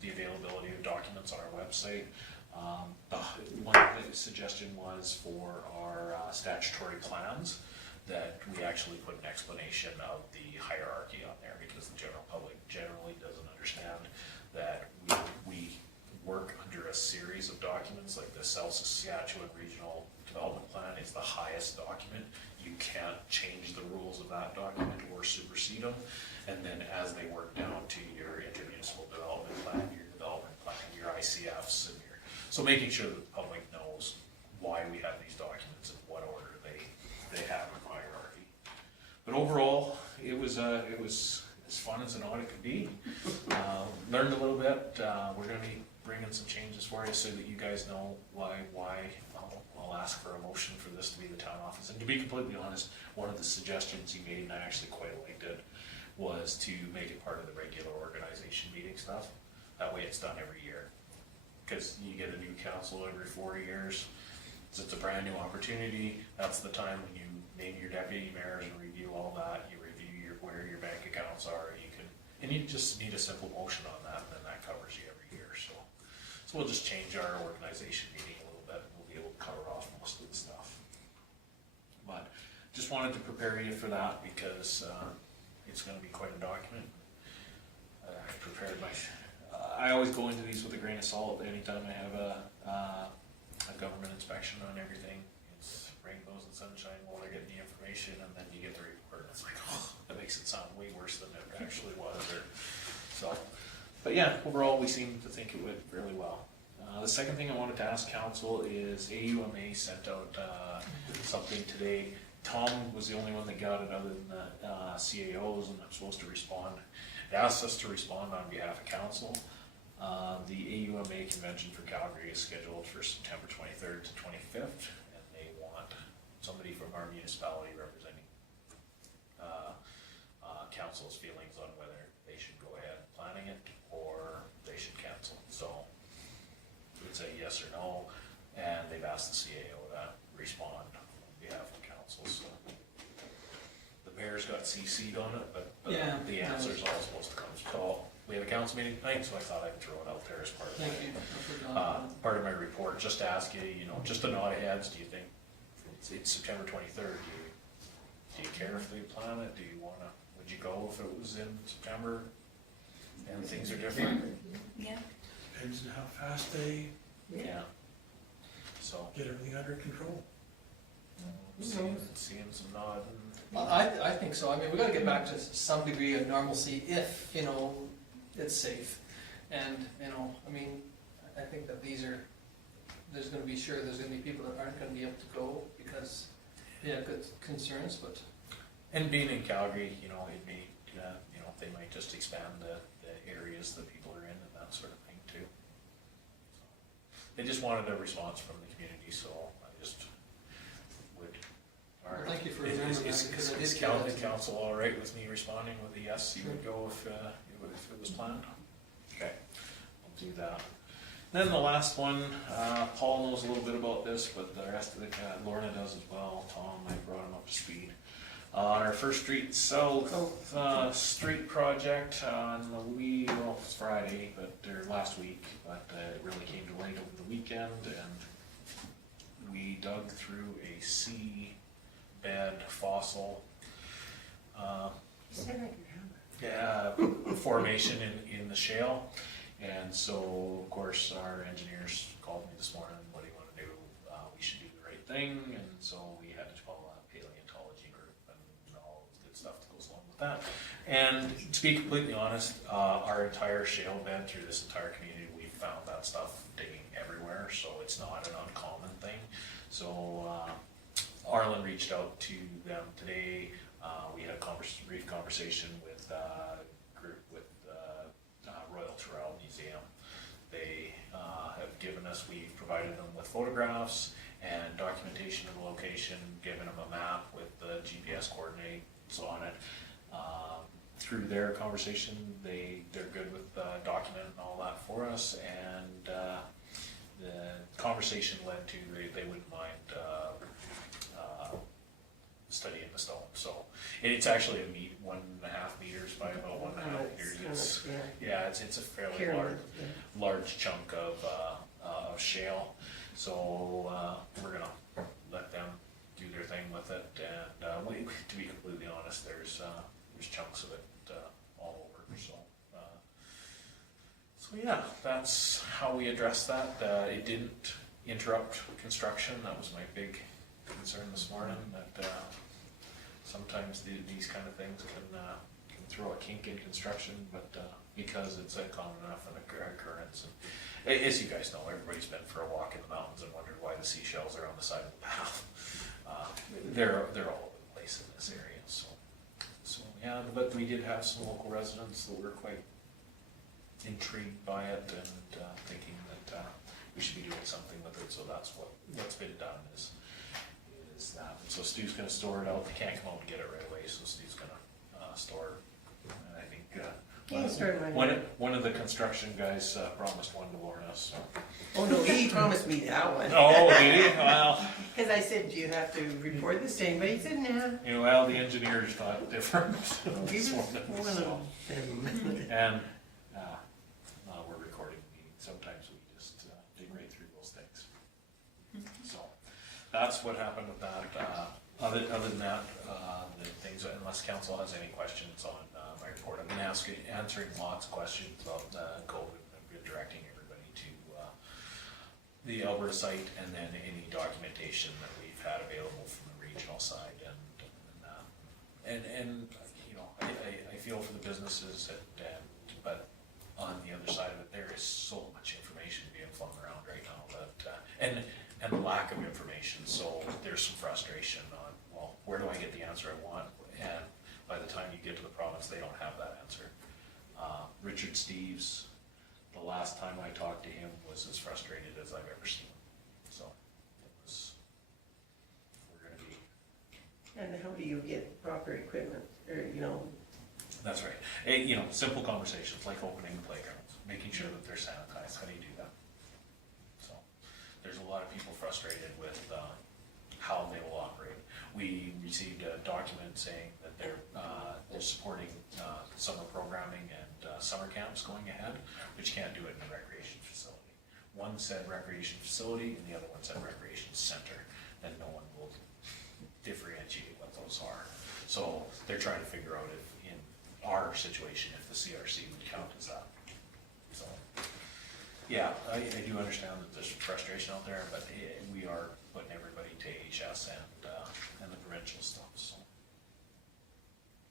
the availability of documents on our website. One of the suggestion was for our statutory plans that we actually put an explanation of the hierarchy on there, because the general public generally doesn't understand that we work under a series of documents. Like the South Saskatchewan Regional Development Plan is the highest document. You can't change the rules of that document or supersede them. And then as they work down to your intermunicipal development plan, your ICFs, and so making sure that the public knows why we have these documents and what order they have in hierarchy. But overall, it was as fun as an audit could be. Learned a little bit. We're going to be bringing some changes for you so that you guys know why. I'll ask for a motion for this to be the town office. And to be completely honest, one of the suggestions you made, and I actually quite liked it, was to make it part of the regular organization meeting stuff. That way it's done every year. Because you get a new council every 4 years, So it's a brand new opportunity. That's the time when you name your deputy mayors and review all that. You review where your bank accounts are. And you just need a simple motion on that, and then that covers you every year. So we'll just change our organization meeting a little bit. We'll be able to cover off most of the stuff. But just wanted to prepare you for that because it's going to be quite a document. I've prepared I always go into these with a grain of salt. Anytime I have a government inspection on everything, it's rainbows and sunshine while they're getting the information, and then you get the report. It's like, oh, that makes it sound way worse than it actually was. But yeah, overall we seem to think it went really well. The second thing I wanted to ask council is AUMA sent out something today. Tom was the only one that got it other than the CAOs, and I'm supposed to respond. It asked us to respond on behalf of council. The AUMA convention for Calgary is scheduled for September 23rd to 25th, and they want somebody from our municipality representing council's feelings on whether they should go ahead planning it or they should cancel. So it's a yes or no, and they've asked the CAO to respond on behalf of council. So the mayor's got CC'd on it, but Yeah. the answer's all supposed to come. So we have a council meeting tonight, so I thought I'd throw it out there as part of Thank you. part of my report. Just to ask you, just a nod of heads. Do you think it's September 23rd? Do you care if they plan it? Do you want to? Would you go if it was in September and things are different? Yeah. Depends on how fast they Yeah. So get everything under control. seeing some nod. I think so. I mean, we gotta get back to some degree of normalcy if, it's safe. And, I mean, I think that there's gonna be people that aren't gonna be able to go because they have good concerns, but. And being in Calgary, it may, they might just expand the areas that people are in and that sort of thing too. They just wanted a response from the community, so I just would. Well, thank you for remembering that, because I did Is get that. council all right with me responding with a yes? You would go if it was planned? Okay, I'll do that. Then the last one, Paul knows a little bit about this, but the rest of Lorna does as well. Tom, I brought him up to speed. On our First Street South street project on it's Friday, or last week, but it really came to light over the weekend, and we dug through a seabed fossil formation in the shale. And so, of course, our engineers called me this morning, what do you want to do? We should do the right thing, and so we had to call a paleontology group and all the good stuff that goes along with that. And to be completely honest, our entire shale bed through this entire community, we've found that stuff digging everywhere, so it's not an uncommon thing. So Arlen reached out to them today. We had a brief conversation with a group with Royal Terrell Museum. They have given us, we've provided them with photographs and documentation of the location, given them a map with the GPS coordinates on it. Through their conversation, they're good with documenting all that for us, and the conversation led to they wouldn't mind studying the stone. So it's actually 1.5 meters by about 1.5 meters. It's a fairly large chunk of shale. So we're gonna let them do their thing with it. And to be completely honest, there's chunks of it all over. So yeah, that's how we address that. It didn't interrupt construction. That was my big concern this morning. That sometimes these kind of things can throw a kink in construction, but because it's a common enough an occurrence. And as you guys know, everybody's been for a walk in the mountains and wondered why the seashells are on the side of the path. They're all over the place in this area. So yeah, but we did have some local residents that were quite intrigued by it and thinking that we should be doing something with it. So that's what's been done is that. So Stu's going to store it out. They can't come out and get it right away, so Stu's going to store it. And I think Can't start my. One of the construction guys promised one to warn us. Oh, no, he promised me that one. Oh, did he? Well, Because I said, do you have to report this to anybody? He said, nah. you know, well, the engineers thought different. He was So, one of them. And we're recording the meeting. Sometimes we just dig right through those things. So that's what happened with that. Other than that, the things, unless council has any questions on my report, I've been answering lots of questions about COVID. I've been directing everybody to the Alberta site and then any documentation that we've had available from the regional side and you know, I feel for the businesses but on the other side of it, there is so much information being flung around right now that and the lack of information, so there's some frustration on, well, where do I get the answer I want? And by the time you get to the province, they don't have that answer. Richard Steves, the last time I talked to him, was as frustrated as I've ever seen him. So it was, we're gonna be. And how do you get proper equipment, or, you know? That's right. You know, simple conversations like opening the playgrounds, making sure that they're sanitized. How do you do that? So there's a lot of people frustrated with how they will operate. We received a document saying that they're supporting summer programming and summer camps going ahead, but you can't do it in a recreation facility. One said recreation facility and the other one said recreation center, and no one will differentiate what those are. So they're trying to figure out if in our situation, if the CRC would count as that. So, yeah, I do understand that there's frustration out there, but we are putting everybody to HS and the provincial stuff, so.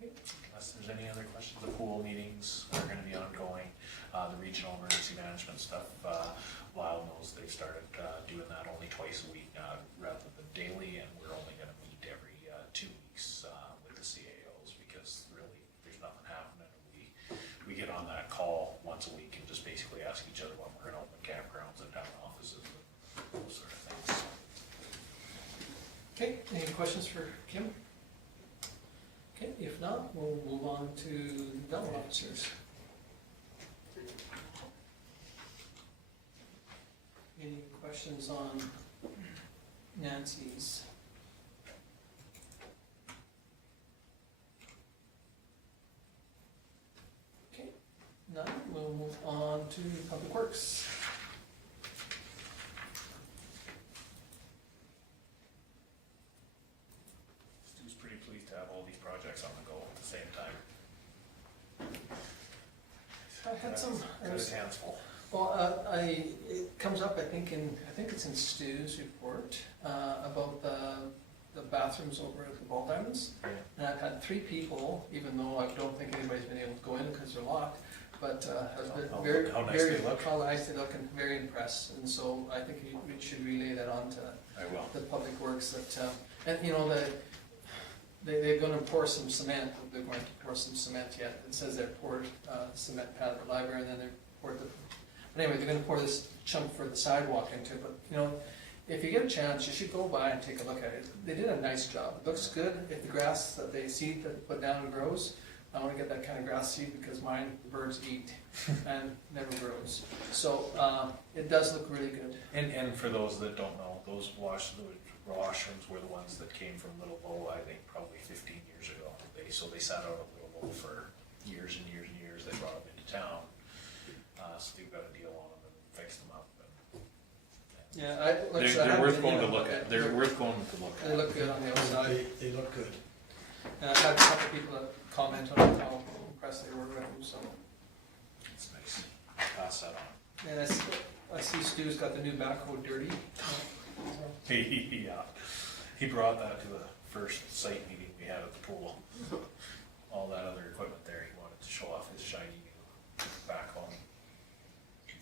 Unless there's any other questions, the pool meetings are gonna be ongoing. The regional emergency management stuff, Lyle knows they've started doing that only twice a week now rather than daily, and we're only gonna meet every 2 weeks with the CAOs because really there's nothing happening. We get on that call once a week and just basically ask each other when we're gonna open campgrounds and town offices and those sort of things. Okay, any questions for Kim? Okay, if not, we'll move on to development officers. Any questions on Nancy's? Okay, none, we'll move on to Public Works. Stu's pretty pleased to have all these projects on the go at the same time. I had some, Got his hands full. well, it comes up, I think it's in Stu's report, about the bathrooms over at the Ball Diamonds. Yeah. And I've had 3 people, even though I don't think anybody's been able to go in because they're locked, but has been very, How nice very, they look. how nice they look and very impressed. And so I think we should relay that on to I will. the Public Works that, and you know, they're gonna pour some cement, they're going to pour some cement yet. It says they're poured cement pad at the library, and then they poured but anyway, they're gonna pour this chunk for the sidewalk into it, but you know, if you get a chance, you should go by and take a look at it. They did a nice job. It looks good. If the grass that they seed that put down grows, I wanna get that kind of grass seed because mine, the birds eat and never grows. So, it does look really good. And for those that don't know, those washrooms were the ones that came from Little Bow, I think, probably 15 years ago. They sat out at Little Bow for years and years and years. They brought them into town. So they've got a deal on them and fixed them up. Yeah, They're worth going to look at. They're worth going to look at. They look good on the outside. They look good. And I've had a couple people that comment on how impressed they were with them, so. It's nice. Pass that on. And I see Stu's got the new backhoe dirty. Yeah, he brought that to the first site meeting we had at the pool. All that other equipment there, he wanted to show off his shiny new backhoe.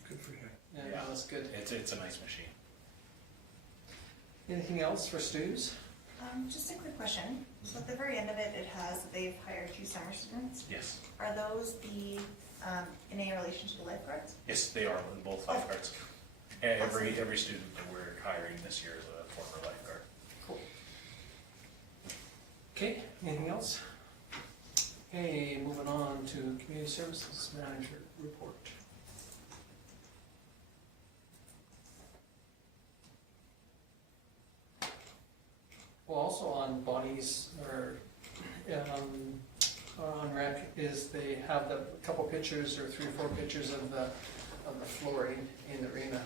Good for him. Yeah, Yeah. that's good. It's a nice machine. Anything else for Stu's? Just a quick question. So at the very end of it, it has that they've hired 2 summer students. Yes, Are those in a relation to the lifeguards? yes, they are both lifeguards. Every student that we're hiring this year is a former lifeguard. Cool. Okay, anything else? Okay, moving on to Community Services Manager report. Well, also on Bonnie's, or, on rec, is they have the couple pictures, or 3 or 4 pictures of the flooring in the arena,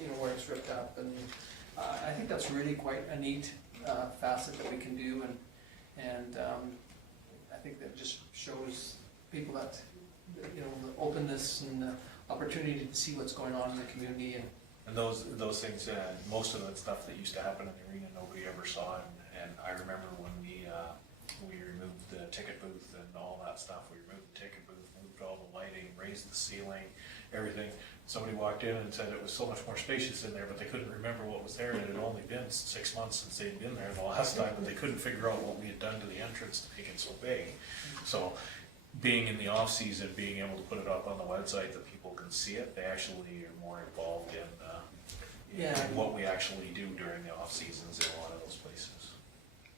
you know, where it's ripped up, and I think that's really quite a neat facet that we can do, and I think that just shows people that, you know, the openness and the opportunity to see what's going on in the community. And those things, most of the stuff that used to happen in the arena, nobody ever saw, and I remember when we removed the ticket booth and all that stuff, we removed the ticket booth, moved all the lighting, raised the ceiling, everything. Somebody walked in and said it was so much more spacious in there, but they couldn't remember what was there, and it had only been 6 months since they'd been there the last time, but they couldn't figure out what we had done to the entrance to make it so big. So, being in the off-season, being able to put it up on the website that people can see it, they actually are more involved in what we actually do during the off-seasons in a lot of those places.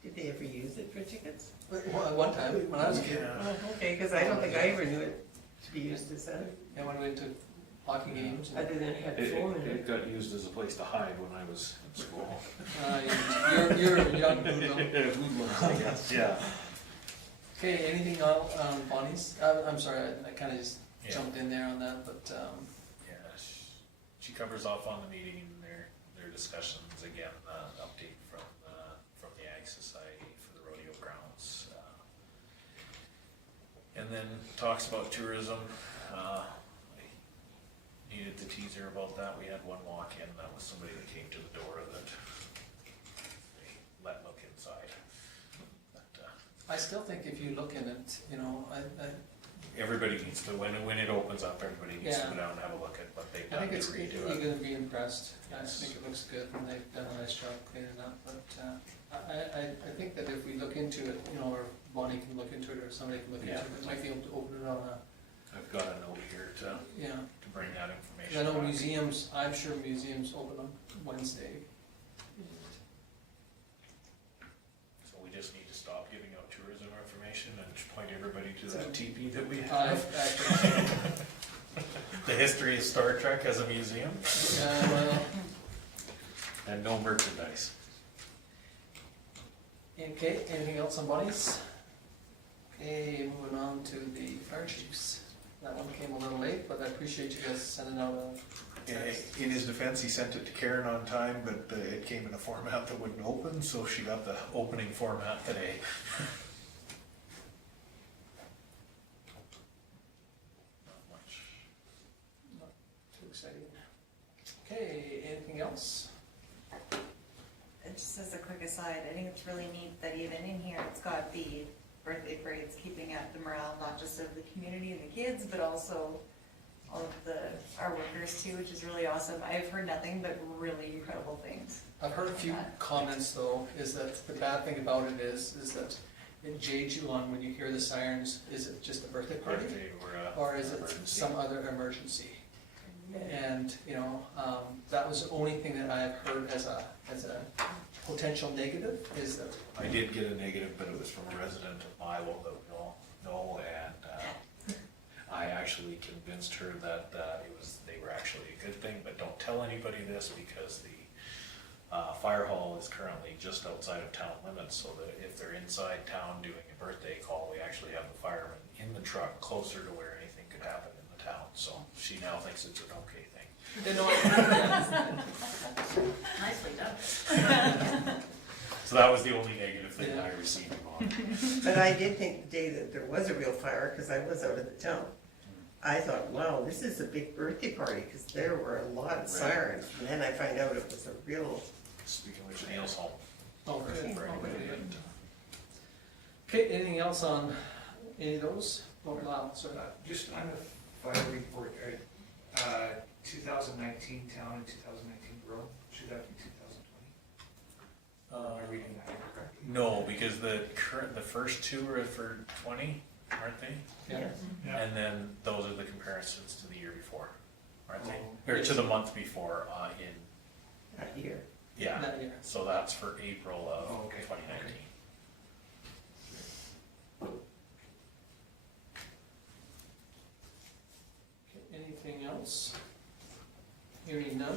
Did they ever use it for tickets? Well, at one time, when I was a kid, Oh, okay, because I don't think I ever knew it to be used as that, and when we went to hockey games. And, other than it had phone in it. got used as a place to hide when I was in school. you're a young hoodlum. I guess, yeah. Okay, anything on Bonnie's? I'm sorry, I kind of just jumped in there on that, but Yeah, she covers off on the meeting and their discussions, again, update from the Ag Society for the rodeo grounds. And then talks about tourism. I needed to tease her about that. We had one walk-in, that was somebody that came to the door that they let look inside. But, I still think if you look in it, you know, everybody needs to, when it opens up, everybody needs to Yeah. go down and have a look at what they've I done think to redo you're it. going to be impressed. I Yes. think it looks good, and they've done a nice job cleaning up. But I think that if we look into it, you know, or Bonnie can look into it, or somebody can look into it, we might be able to open it on a, I've got a note here to yeah. bring that 'Cause information I know back. museums, I'm sure museums open on Wednesday. So we just need to stop giving out tourism information and just point everybody to that So- teepee that we I've have. actually, The history of Star Trek as a museum well, and no merchandise. okay, anything else on Bonnie's? Okay, moving on to the fire chiefs. That one came a little late, but I appreciate you guys sending out a text. In his defense, he sent it to Karen on time, but it came in a format that wouldn't open, so she got the opening format today. Not much. Not too exciting. Okay, anything else? And just as a quick aside, I think it's really neat that even in here, it's got the birthday parades, keeping up the morale, not just of the community and the kids, but also all of our workers too, which is really awesome. I've heard nothing but really incredible things. I've heard a few comments though, is that the bad thing about it is that it jades you on when you hear the sirens, is it just a birthday party? Birthday Or is it emergency. some other emergency? And, you know, that was the only thing that I have heard as a potential negative, is that, I did get a negative, but it was from a resident of Bylaw that we all know, and I actually convinced her that they were actually a good thing, but don't tell anybody this because the fire hall is currently just outside of town limits, so that if they're inside town doing a birthday call, we actually have the firemen in the truck closer to where anything could happen in the town, so she now thinks it's an okay thing. you know, Nicely done. So that was the only negative thing I received on. But I did think the day that there was a real fire, because I was out of the town, I thought, wow, this is a big birthday party, because there were a lot of sirens. And then I find out it was a real, Speaking of which, Neil's home. oh, good, For oh, anybody good. that- Okay, anything else on any of those? Oh, wow, sorry. Just on the fire report, 2019 town and 2019 road, should that be 2020? Am I reading that correctly? No, because the first two are for 20, aren't they? Yeah. And then those are the comparisons to the year before, aren't they? Oh. Or to the month before, that year. yeah, That year. so that's for April of Oh, okay. 2019.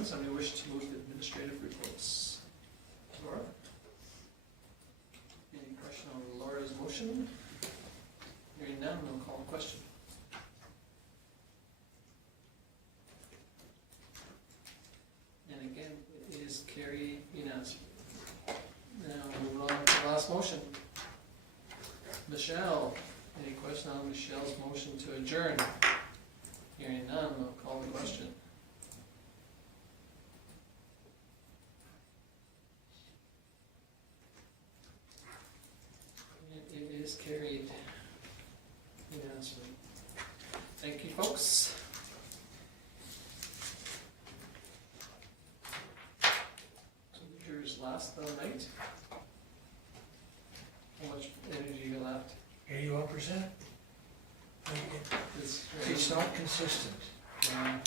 somebody wish to move the administrative reports? Laura? Any question on Laura's motion? Hearing none, we'll call the question. And again, it is carried unanimously. Now, moving on to the last motion. Michelle, any question on Michelle's motion to adjourn? Hearing none, we'll call the question. It is carried unanimously. Thank you, folks. Signatures last the night. How much energy you got left? 81%? It's not consistent. Yeah.